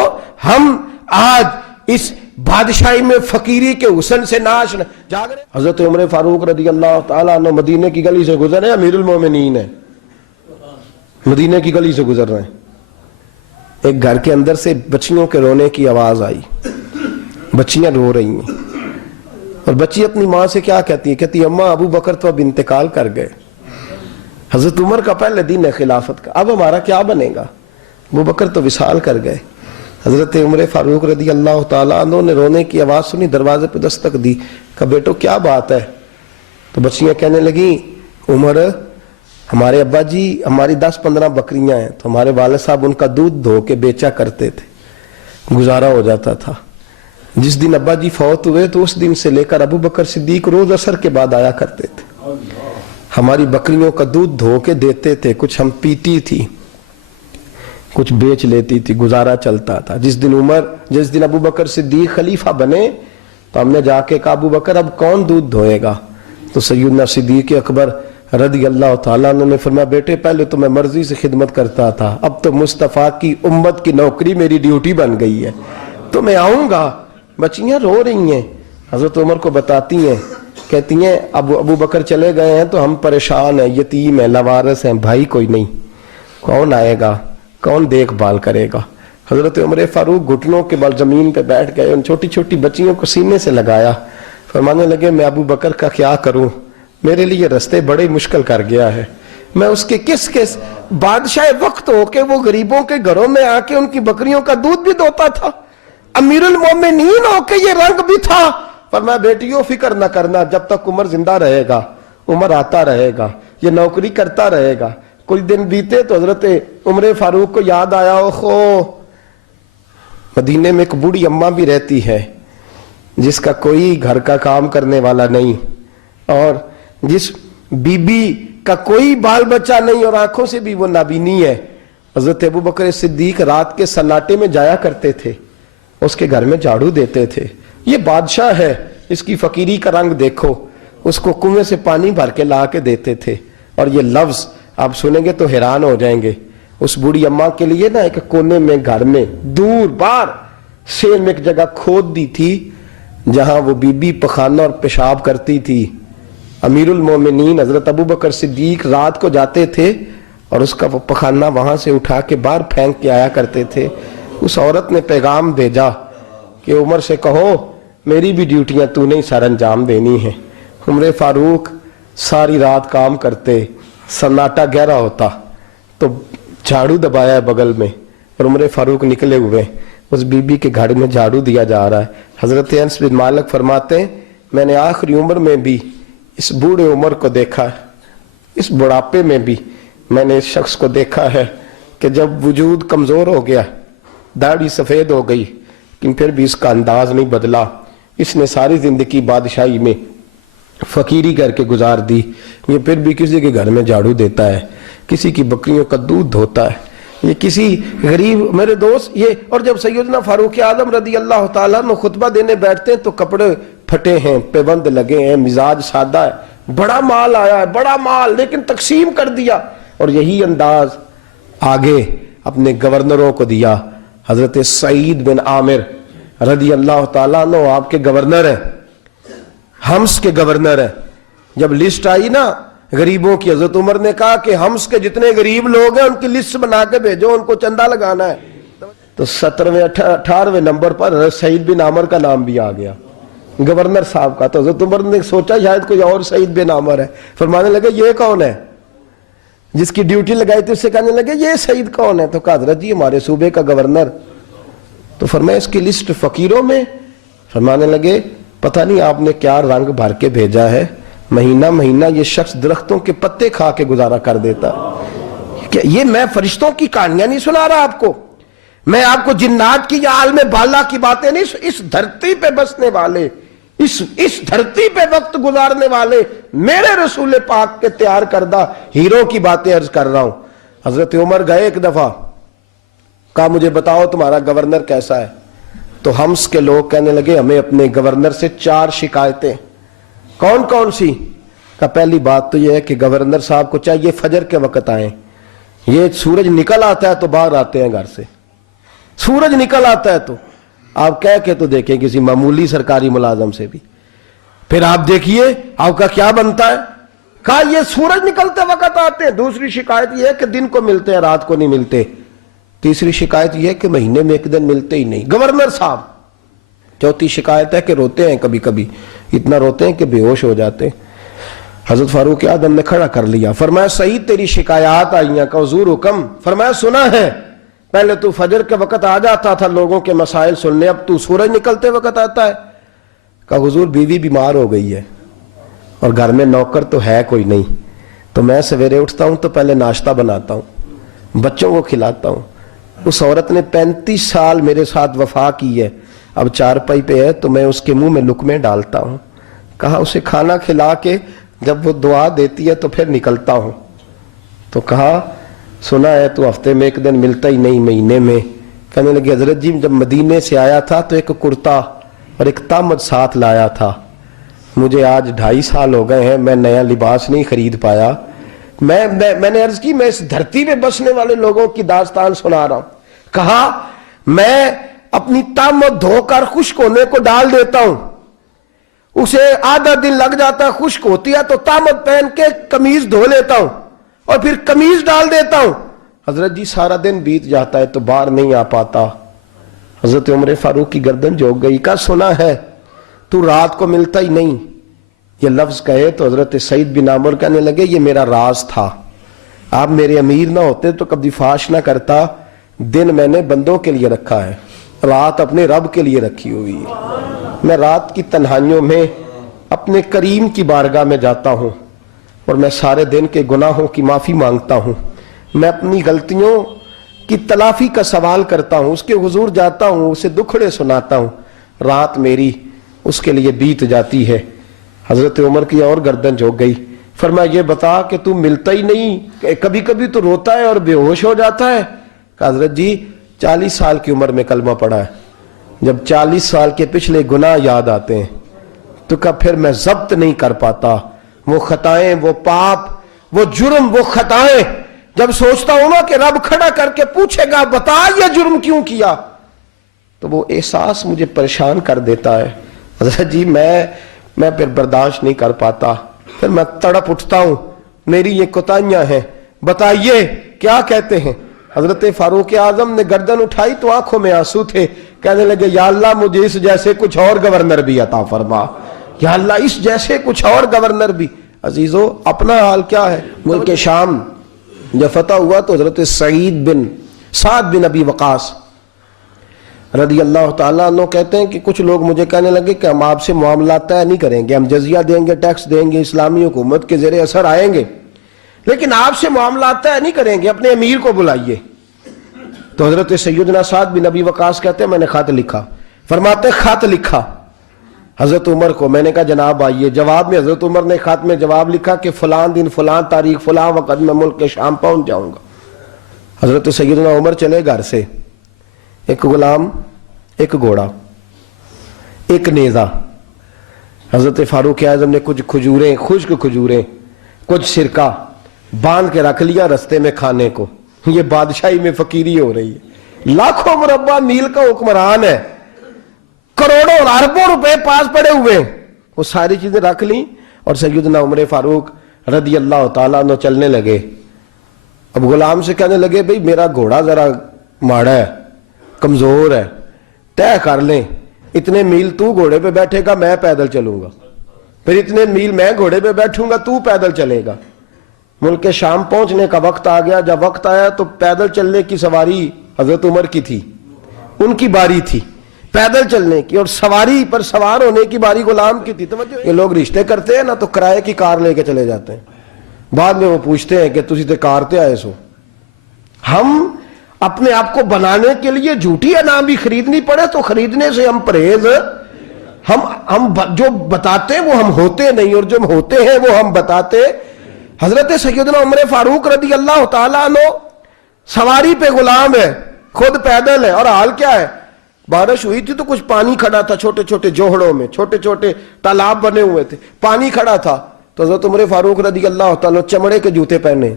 ہم آج اس بادشاہی میں فقیری کے حسن سے ناش جاگ رہے. حضرت عمر فاروق رضی اللہ تعالیٰ عنہ مدینے کی گلی سے گزر رہے ہیں, امیر المومنین ہے, مدینے کی گلی سے گزر رہے ہیں. ایک گھر کے اندر سے بچیوں کے رونے کی آواز آئی. بچیاں رو رہی ہیں اور بچی اپنی ماں سے کیا کہتی ہے, کہتی اماں ابو بکر تو اب انتقال کر گئے. حضرت عمر کا پہلے دن ہے خلافت کا, اب ہمارا کیا بنے گا, ابو بکر تو وصال کر گئے. حضرت عمر فاروق رضی اللہ تعالیٰ عنہ نے رونے کی آواز سنی, دروازے پہ دستک دی, کہا بیٹو کیا بات ہے. تو بچیاں کہنے لگیں عمر ہمارے ابا جی ہماری 10-15 بکریاں ہیں, تو ہمارے والد صاحب ان کا دودھ دھو کے بیچا کرتے تھے, گزارا ہو جاتا تھا. جس دن ابا جی فوت ہوئے تو اس دن سے لے کر ابو بکر صدیق روز عصر کے بعد آیا کرتے تھے, ہماری بکریوں کا دودھ دھو کے دیتے تھے, کچھ ہم پیتی تھی, کچھ بیچ لیتی تھی, گزارا چلتا تھا. جس دن ابو بکر صدیق خلیفہ بنے تو ہم نے جا کے کہا ابو بکر اب کون دودھ دھوئے گا, تو سیدنا صدیق اکبر رضی اللہ تعالیٰ عنہ نے فرمایا بیٹے پہلے تو میں مرضی سے خدمت کرتا تھا, اب تو مصطفیٰ کی امت کی نوکری میری ڈیوٹی بن گئی ہے, تو میں آؤں گا. بچیاں رو رہی ہیں, حضرت عمر کو بتاتی ہیں کہتی ہیں ابو بکر چلے گئے ہیں تو ہم پریشان ہیں، یتیم ہیں، لاوارث ہیں، بھائی کوئی نہیں، کون آئے گا، کون دیکھ بھال کرے گا؟ حضرت عمر فاروق گھٹنوں کے بل زمین پہ بیٹھ گئے، ان چھوٹی چھوٹی بچیوں کو سینے سے لگایا، فرمانے لگے میں ابو بکر کا کیا کروں، میرے لیے رستے بڑے مشکل کر گیا ہے، میں اس کے کس بادشاہ وقت ہو کے وہ غریبوں کے گھروں میں آ کے ان کی بکریوں کا دودھ بھی دوتا تھا، امیر المومنین ہو کے یہ رنگ بھی تھا۔ فرمایا بیٹیوں فکر نہ کرنا، جب تک عمر زندہ رہے گا، عمر آتا رہے گا، یہ نوکری کرتا رہے گا۔ کچھ دن بیتے تو حضرت عمر فاروق کو یاد آیا، اوہو مدینے میں ایک بوڑھی اماں بھی رہتی ہے جس کا کوئی گھر کا کام کرنے والا نہیں، اور جس بی بی کا کوئی بال بچہ نہیں، اور آنکھوں سے بھی وہ نابینی ہے۔ حضرت ابو بکر صدیق رات کے سناٹے میں جایا کرتے تھے، اس کے گھر میں جھاڑو دیتے تھے۔ یہ بادشاہ ہے، اس کی فقیری کا رنگ دیکھو، اس کو کنویں سے پانی بھر کے لا کے دیتے تھے۔ اور یہ لفظ آپ سنیں گے تو حیران ہو جائیں گے۔ اس بوڑھی اماں کے لیے نا ایک کونے میں گھر میں دور باہر سیل میں ایک جگہ کھود دی تھی جہاں وہ بی بی پخانہ اور پیشاب کرتی تھی۔ امیر المومنین حضرت ابو بکر صدیق رات کو جاتے تھے اور اس کا وہ پخانہ وہاں سے اٹھا کے باہر پھینک کے آیا کرتے تھے۔ اس عورت نے پیغام بھیجا کہ عمر سے کہو میری بھی ڈیوٹیاں تو نے سر انجام دینی ہیں۔ عمر فاروق ساری رات کام کرتے، سناٹا گہرا ہوتا تو جھاڑو دبایا ہے بغل میں، اور عمر فاروق نکلے ہوئے، اس بی بی کے گھر میں جھاڑو دیا جا رہا ہے۔ حضرت انس بن مالک فرماتے ہیں میں نے آخری عمر میں بھی اس بوڑھے عمر کو دیکھا ہے، اس بڑھاپے میں بھی میں نے اس شخص کو دیکھا ہے کہ جب وجود کمزور ہو گیا، داڑھی سفید ہو گئی، لیکن پھر بھی اس کا انداز نہیں بدلا۔ اس نے ساری زندگی بادشاہی میں فقیری کر کے گزار دی، یہ پھر بھی کسی کے گھر میں جھاڑو دیتا ہے، کسی کی بکریوں کا دودھ دھوتا ہے، یہ کسی غریب میرے دوست یہ۔ اور جب سیدنا فاروق اعظم رضی اللہ تعالیٰ عنہ خطبہ دینے بیٹھتے ہیں تو کپڑے پھٹے ہیں، پیبند لگے ہیں، مزاج سادہ ہے، بڑا مال آیا ہے، بڑا مال، لیکن تقسیم کر دیا، اور یہی انداز آگے اپنے گورنروں کو دیا۔ حضرت سعید بن عامر رضی اللہ تعالیٰ عنہ آپ کے گورنر ہیں، حمص کے گورنر ہیں۔ جب لسٹ آئی نا غریبوں کی، حضرت عمر نے کہا کہ حمص کے جتنے غریب لوگ ہیں ان کی لسٹ بنا کے بھیجو، ان کو چندہ لگانا ہے۔ تو 17ویں 18ویں نمبر پر حضرت سعید بن عامر کا نام بھی آ گیا، گورنر صاحب کا۔ تو حضرت عمر نے سوچا شاید کوئی اور سعید بن عامر ہے، فرمانے لگے یہ کون ہے؟ جس کی ڈیوٹی لگائی تھی اس سے کہنے لگے یہ سعید کون ہے؟ تو کہا حضرت جی ہمارے صوبے کا گورنر۔ تو فرمایا اس کی لسٹ فقیروں میں؟ فرمانے لگے پتہ نہیں آپ نے کیا رنگ بھر کے بھیجا ہے، مہینہ مہینہ یہ شخص درختوں کے پتے کھا کے گزارا کر دیتا۔ کہ یہ میں فرشتوں کی کہانیاں نہیں سنا رہا آپ کو، میں آپ کو جنات کی یا عالم بالا کی باتیں نہیں، اس دھرتی پہ بسنے والے، اس دھرتی پہ وقت گزارنے والے میرے رسول پاک کے تیار کردہ ہیرو کی باتیں عرض کر رہا ہوں۔ حضرت عمر گئے ایک دفعہ، کہا مجھے بتاؤ تمہارا گورنر کیسا ہے؟ تو حمص کے لوگ کہنے لگے ہمیں اپنے گورنر سے 4 شکایتیں۔ کون کون سی؟ کہ پہلی بات تو یہ ہے کہ گورنر صاحب کو چاہیے فجر کے وقت آئیں، یہ سورج نکل آتا ہے تو باہر آتے ہیں گھر سے، سورج نکل آتا ہے تو آپ کہہ کے تو دیکھیں کسی معمولی سرکاری ملازم سے بھی، پھر آپ دیکھیے آپ کا کیا بنتا ہے۔ کہا یہ سورج نکلتے وقت آتے ہیں۔ دوسری شکایت یہ ہے کہ دن کو ملتے ہیں رات کو نہیں ملتے۔ تیسری شکایت یہ ہے کہ مہینے میں ایک دن ملتے ہی نہیں گورنر صاحب۔ چوتھی شکایت ہے کہ روتے ہیں، کبھی کبھی اتنا روتے ہیں کہ بے ہوش ہو جاتے ہیں۔ حضرت فاروق اعظم نے کھڑا کر لیا، فرمایا سعید تیری شکایات آئی ہیں، کہ حضور حکم۔ فرمایا سنا ہے، پہلے تو فجر کے وقت آ جاتا تھا لوگوں کے مسائل سننے، اب تو سورج نکلتے وقت آتا ہے۔ کہ حضور بیوی بیمار ہو گئی ہے اور گھر میں نوکر تو ہے کوئی نہیں، تو میں سویرے اٹھتا ہوں تو پہلے ناشتہ بناتا ہوں، بچوں کو کھلاتا ہوں۔ اس عورت نے 35 سال میرے ساتھ وفا کی ہے، اب چارپائی پہ ہے تو میں اس کے منہ میں لقمے ڈالتا ہوں۔ کہا اسے کھانا کھلا کے جب وہ دعا دیتی ہے تو پھر نکلتا ہوں۔ تو کہا سنا ہے تو ہفتے میں ایک دن ملتا ہی نہیں، مہینے میں۔ کہنے لگے حضرت جی جب مدینے سے آیا تھا تو ایک کرتا اور ایک تامت ساتھ لایا تھا، مجھے آج 2.5 سال ہو گئے ہیں، میں نیا لباس نہیں خرید پایا۔ میں نے عرض کی میں اس دھرتی پہ بسنے والے لوگوں کی داستان سنا رہا ہوں۔ کہا میں اپنی تامت دھو کر خشک ہونے کو ڈال دیتا ہوں، اسے آدھا دن لگ جاتا ہے، خشک ہوتی ہے تو تامت پہن کے قمیض دھو لیتا ہوں اور پھر قمیض ڈال دیتا ہوں۔ حضرت جی سارا دن بیت جاتا ہے تو باہر نہیں آ پاتا۔ حضرت عمر فاروق کی گردن جھک گئی، کہا سنا ہے تو رات کو ملتا ہی نہیں۔ یہ لفظ کہے تو حضرت سعید بن عامر کہنے لگے یہ میرا راز تھا، آپ میرے امیر نہ ہوتے تو کبھی فاش نہ کرتا، دن میں نے بندوں کے لیے رکھا ہے، رات اپنے رب کے لیے رکھی ہوئی ہے۔ میں رات کی تنہائیوں میں اپنے کریم کی بارگاہ میں جاتا ہوں اور میں سارے دن کے گناہوں کی معافی مانگتا ہوں، میں اپنی غلطیوں کی تلافی کا سوال کرتا ہوں، اس کے حضور جاتا ہوں، اسے دکھڑے سناتا ہوں، رات میری اس کے لیے بیت جاتی ہے۔ حضرت عمر کی اور گردن جھک گئی، فرمایا یہ بتا کہ تو ملتا ہی نہیں، کبھی کبھی تو روتا ہے اور بے ہوش ہو جاتا ہے۔ کہ حضرت جی 40 سال کی عمر میں کلمہ پڑھا ہے، جب 40 سال کے پچھلے گناہ یاد آتے ہیں تو کہا پھر میں ضبط نہیں کر پاتا، وہ خطائیں، وہ پاپ، وہ جرم، وہ خطائیں، جب سوچتا ہوں نا کہ رب کھڑا کر کے پوچھے گا بتا یہ جرم کیوں کیا، تو وہ احساس مجھے پریشان کر دیتا ہے۔ حضرت جی میں پھر برداشت نہیں کر پاتا، پھر میں تڑپ اٹھتا ہوں، میری یہ کوتاہیاں ہیں، بتائیے کیا کہتے ہیں۔ حضرت فاروق اعظم نے گردن اٹھائی تو آنکھوں میں آنسو تھے، کہنے لگے یا اللہ مجھے اس جیسے کچھ اور گورنر بھی عطا فرما، یا اللہ اس جیسے کچھ اور گورنر بھی۔ عزیزو اپنا حال کیا ہے؟ ملک شام جب فتح ہوا تو حضرت سعد بن ابی وقاص رضی اللہ تعالیٰ عنہ کہتے ہیں کہ کچھ لوگ مجھے کہنے لگے کہ ہم آپ سے معاملات طے نہیں کریں گے، ہم جزیہ دیں گے، ٹیکس دیں گے، اسلامی حکومت کے زیر اثر آئیں گے، لیکن آپ سے معاملات طے نہیں کریں گے، اپنے امیر کو بلائیے۔ تو حضرت سیدنا سعد بن ابی وقاص کہتے ہیں میں نے خط لکھا، فرماتے خط لکھا حضرت عمر کو، میں نے کہا جناب آئیے، جواب میں حضرت عمر نے خط میں جواب لکھا کہ فلان دن فلان تاریخ فلان وقت میں ملک کے شام پہنچ جاؤں گا۔ حضرت سیدنا عمر چلے گھر سے، ایک غلام، ایک گھوڑا، ایک نیزہ۔ حضرت فاروق اعظم نے کچھ کھجوریں، خشک کھجوریں، کچھ سرکہ باندھ کے رکھ لیا رستے میں کھانے کو۔ یہ بادشاہی میں فقیری ہو رہی ہے، لاکھوں مربع میل کا حکمران ہے، کروڑوں اربوں روپے پاس پڑے ہوئے، وہ ساری چیزیں رکھ لیں اور سیدنا عمر فاروق رضی اللہ تعالیٰ عنہ چلنے لگے۔ اب غلام سے کہنے لگے بھئی میرا گھوڑا ذرا ماڑا ہے، کمزور ہے، طے کر لیں، اتنے میل تو گھوڑے پہ بیٹھے گا میں پیدل چلوں گا، پھر اتنے میل میں گھوڑے پہ بیٹھوں گا تو پیدل چلے گا۔ ملک شام پہنچنے کا وقت آ گیا، جب وقت آیا تو پیدل چلنے کی سواری حضرت عمر کی تھی، ان کی باری تھی پیدل چلنے کی، اور سواری پر سوار ہونے کی باری غلام کی تھی۔ یہ لوگ رشتے کرتے ہیں نا تو کرائے کی کار لے کے چلے جاتے ہیں، بعد میں وہ پوچھتے ہیں کہ تسی تے کار تے آئے سو۔ ہم اپنے آپ کو بنانے کے لیے جھوٹی انعام بھی خریدنی پڑے تو خریدنے سے ہم پرہیز، ہم جو بتاتے ہیں وہ ہم ہوتے نہیں، اور جو ہم ہوتے ہیں وہ ہم بتاتے۔ حضرت سیدنا عمر فاروق رضی اللہ تعالیٰ عنہ سواری پہ غلام ہے، خود پیدل ہے، اور حال کیا ہے؟ بارش ہوئی تھی تو کچھ پانی کھڑا تھا، چھوٹے چھوٹے جوہڑوں میں چھوٹے چھوٹے تالاب بنے ہوئے تھے، پانی کھڑا تھا، تو حضرت عمر فاروق رضی اللہ تعالیٰ چمڑے کے جوتے پہنے،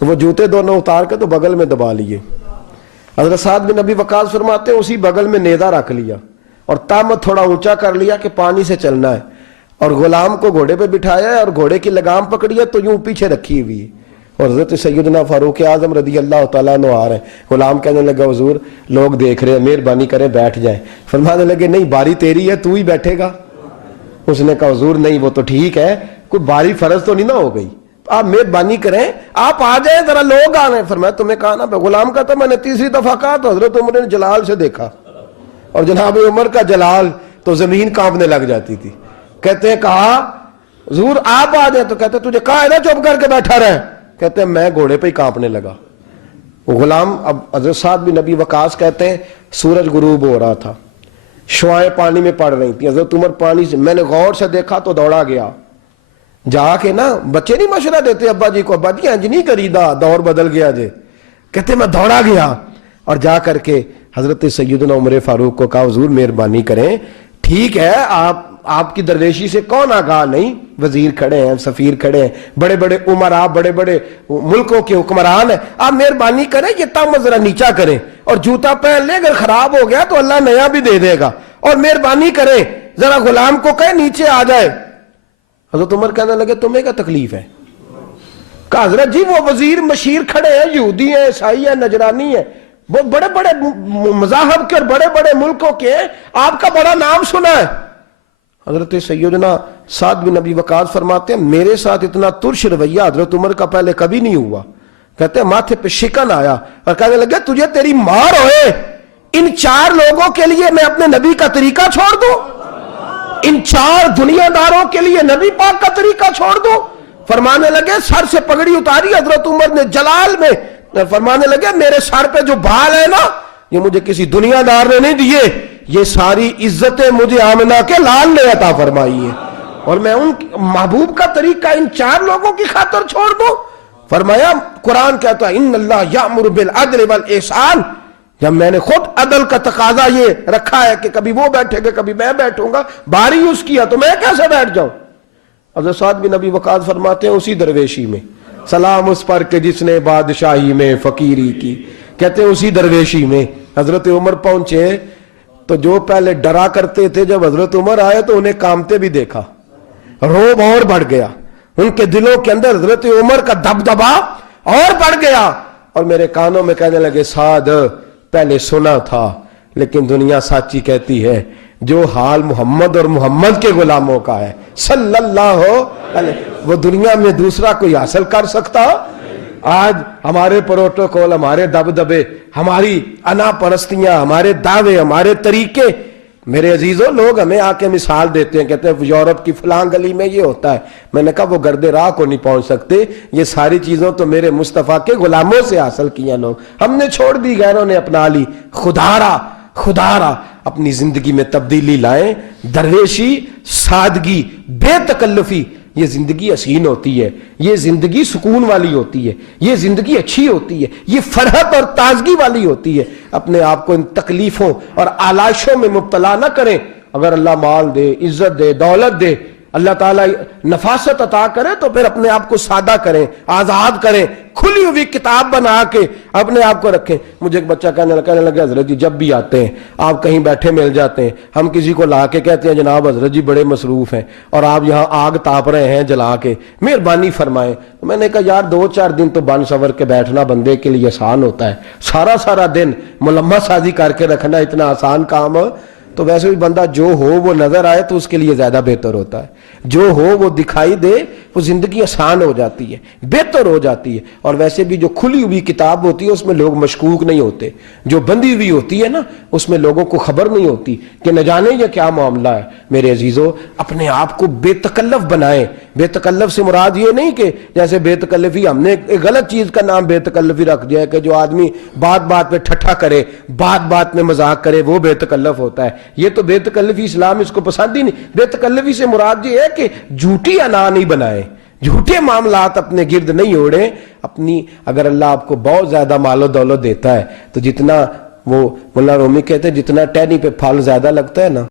وہ جوتے دونوں اتار کے تو بغل میں دبا لیے۔ حضرت سعد بن ابی وقاص فرماتے ہیں اسی بغل میں نیزہ رکھ لیا اور تامت تھوڑا اونچا کر لیا کہ پانی سے چلنا ہے، اور غلام کو گھوڑے پہ بٹھایا ہے اور گھوڑے کی لگام پکڑی ہے تو یوں پیچھے رکھی ہوئی ہے، اور حضرت سیدنا فاروق اعظم رضی اللہ تعالیٰ عنہ آ رہے ہیں۔ غلام کہنے لگا حضور لوگ دیکھ رہے ہیں، مہربانی کریں بیٹھ جائیں۔ فرمانے لگے نہیں باری تیری ہے، تو ہی بیٹھے گا۔ اس نے کہا حضور نہیں وہ تو ٹھیک ہے، کوئی باری فرض تو نہیں نہ ہو گئی، آپ مہربانی کریں آپ آ جائیں، ذرا لوگ آ رہے ہیں۔ فرمایا تمہیں کہا نا، غلام کا تھا میں نے تیسری دفعہ کہا تو حضرت عمر نے جلال سے دیکھا، اور جناب عمر کا جلال تو زمین کانپنے لگ جاتی تھی۔ کہتے ہیں کہا حضور آپ آ جائیں، تو کہتے ہیں تجھے کہا ہے نا چپ کر کے بیٹھا رہے، کہتے ہیں میں گھوڑے پہ ہی کانپنے لگا۔ وہ غلام، اب حضرت سعد بن ابی وقاص کہتے ہیں سورج غروب ہو رہا تھا، شعائیں پانی میں پڑ رہی تھی، حضرت عمر پانی سے، میں نے غور سے دیکھا تو دوڑا گیا، جا کے نا بچے نہیں مشورہ دیتے ابا جی کو، ابا جی انج نہیں کریدا، دور بدل گیا جے، کہتے میں دوڑا گیا اور جا کر کے حضرت سیدنا عمر فاروق کو کہا حضور مہربانی کریں، ٹھیک ہے آپ کی درویشی سے کون آگاہ نہیں، وزیر کھڑے ہیں، سفیر کھڑے ہیں، بڑے بڑے عمرا، بڑے بڑے ملکوں کے حکمران ہیں، آپ مہربانی کریں یہ تامت ذرا نیچا کریں اور جوتا پہن لیں، اگر خراب ہو گیا تو اللہ نیا بھی دے دے گا، اور مہربانی کریں ذرا غلام کو کہے نیچے آ جائے. حضرت عمر کہنے لگے تمہیں کیا تکلیف ہے؟ کہا حضرت جی وہ وزیر مشیر کھڑے ہیں، یہودی ہیں، عیسائی ہیں، نجرانی ہیں، وہ بڑے بڑے مذاہب کے اور بڑے بڑے ملکوں کے ہیں، آپ کا بڑا نام سنا ہے. حضرت سیدنا سعد بن ابی وقاص فرماتے ہیں میرے ساتھ اتنا ترش رویہ حضرت عمر کا پہلے کبھی نہیں ہوا. کہتے ہیں ماتھے پہ شکن آیا اور کہنے لگے تجھے تیری مار ہوئے، ان 4 لوگوں کے لیے میں اپنے نبی کا طریقہ چھوڑ دوں؟ ان 4 دنیا داروں کے لیے نبی پاک کا طریقہ چھوڑ دوں؟ فرمانے لگے سر سے پگڑی اتاری حضرت عمر نے جلال میں، فرمانے لگے میرے سر پہ جو بال ہے نا یہ مجھے کسی دنیا دار نے نہیں دیے، یہ ساری عزتیں مجھے آمنہ کے لال نے عطا فرمائی ہے، اور میں ان محبوب کا طریقہ ان 4 لوگوں کی خاطر چھوڑ دوں؟ فرمایا قرآن کہتا ہے ان اللہ یأمر بالعدل والاحسان، جب میں نے خود عدل کا تقاضا یہ رکھا ہے کہ کبھی وہ بیٹھے گا کبھی میں بیٹھوں گا، باری اس کی ہے تو میں کیسے بیٹھ جاؤں؟ حضرت سعد بن ابی وقاص فرماتے ہیں اسی درویشی میں سلام اس پر کہ جس نے بادشاہی میں فقیری کی، کہتے ہیں اسی درویشی میں حضرت عمر پہنچے تو جو پہلے ڈرا کرتے تھے جب حضرت عمر آئے تو انہیں کامتے بھی دیکھا، روب اور بڑھ گیا، ان کے دلوں کے اندر حضرت عمر کا دبدبا اور بڑھ گیا، اور میرے کانوں میں کہنے لگے سعد پہلے سنا تھا لیکن دنیا سچی کہتی ہے جو حال محمد اور محمد کے غلاموں کا ہے صلی اللہ علیہ وہ دنیا میں دوسرا کوئی حاصل کر سکتا؟ آج ہمارے پروٹوکول، ہمارے دبدبے، ہماری انا پرستیاں، ہمارے دعوے، ہمارے طریقے، میرے عزیزوں لوگ ہمیں آ کے مثال دیتے ہیں، کہتے ہیں یورپ کی فلاں گلی میں یہ ہوتا ہے. میں نے کہا وہ گرد راہ کو نہیں پہنچ سکتے، یہ ساری چیزوں تو میرے مصطفیٰ کے غلاموں سے حاصل کیا لوگ، ہم نے چھوڑ دی، غیروں نے اپنا لی. خدارا اپنی زندگی میں تبدیلی لائیں. درویشی، سادگی، بے تکلفی، یہ زندگی حسین ہوتی ہے، یہ زندگی سکون والی ہوتی ہے، یہ زندگی اچھی ہوتی ہے، یہ فرحت اور تازگی والی ہوتی ہے. اپنے آپ کو ان تکلیفوں اور آلائشوں میں مبتلا نہ کریں. اگر اللہ مال دے، عزت دے، دولت دے، اللہ تعالیٰ نفاست عطا کرے تو پھر اپنے آپ کو سادہ کریں، آزاد کریں، کھلی ہوئی کتاب بنا کے اپنے آپ کو رکھیں. مجھے ایک بچہ کہنے لگا حضرت جی جب بھی آتے ہیں آپ کہیں بیٹھے مل جاتے ہیں، ہم کسی کو لا کے کہتے ہیں جناب حضرت جی بڑے مصروف ہیں اور آپ یہاں آگ تاپ رہے ہیں جلا کے، مہربانی فرمائیں. میں نے کہا یار 2-4 دن تو بن سور کے بیٹھنا بندے کے لیے آسان ہوتا ہے، سارا دن ملمہ سازی کر کے رکھنا اتنا آسان کام ہے؟ تو ویسے بھی بندہ جو ہو وہ نظر آئے تو اس کے لیے زیادہ بہتر ہوتا ہے، جو ہو وہ دکھائی دے وہ زندگی آسان ہو جاتی ہے، بہتر ہو جاتی ہے. اور ویسے بھی جو کھلی ہوئی کتاب ہوتی ہے اس میں لوگ مشکوک نہیں ہوتے، جو بندی ہوئی ہوتی ہے نا اس میں لوگوں کو خبر نہیں ہوتی کہ نہ جانے یہ کیا معاملہ ہے. میرے عزیزو اپنے آپ کو بے تکلف بنائیں. بے تکلف سے مراد یہ نہیں کہ جیسے بے تکلفی ہم نے ایک غلط چیز کا نام بے تکلفی رکھ دیا ہے کہ جو آدمی بات پہ ٹھٹھا کرے، بات میں مذاق کرے وہ بے تکلف ہوتا ہے. یہ تو بے تکلفی اسلام اس کو پسند ہی نہیں. بے تکلفی سے مراد یہ ہے کہ جھوٹی انا نہیں بنائیں، جھوٹے معاملات اپنے گرد نہیں اوڑیں. اپنی اگر اللہ آپ کو بہت زیادہ مال و دولت دیتا ہے تو جتنا وہ مولا رومی کہتے ہیں جتنا ٹہنی پہ پھل زیادہ لگتا ہے نا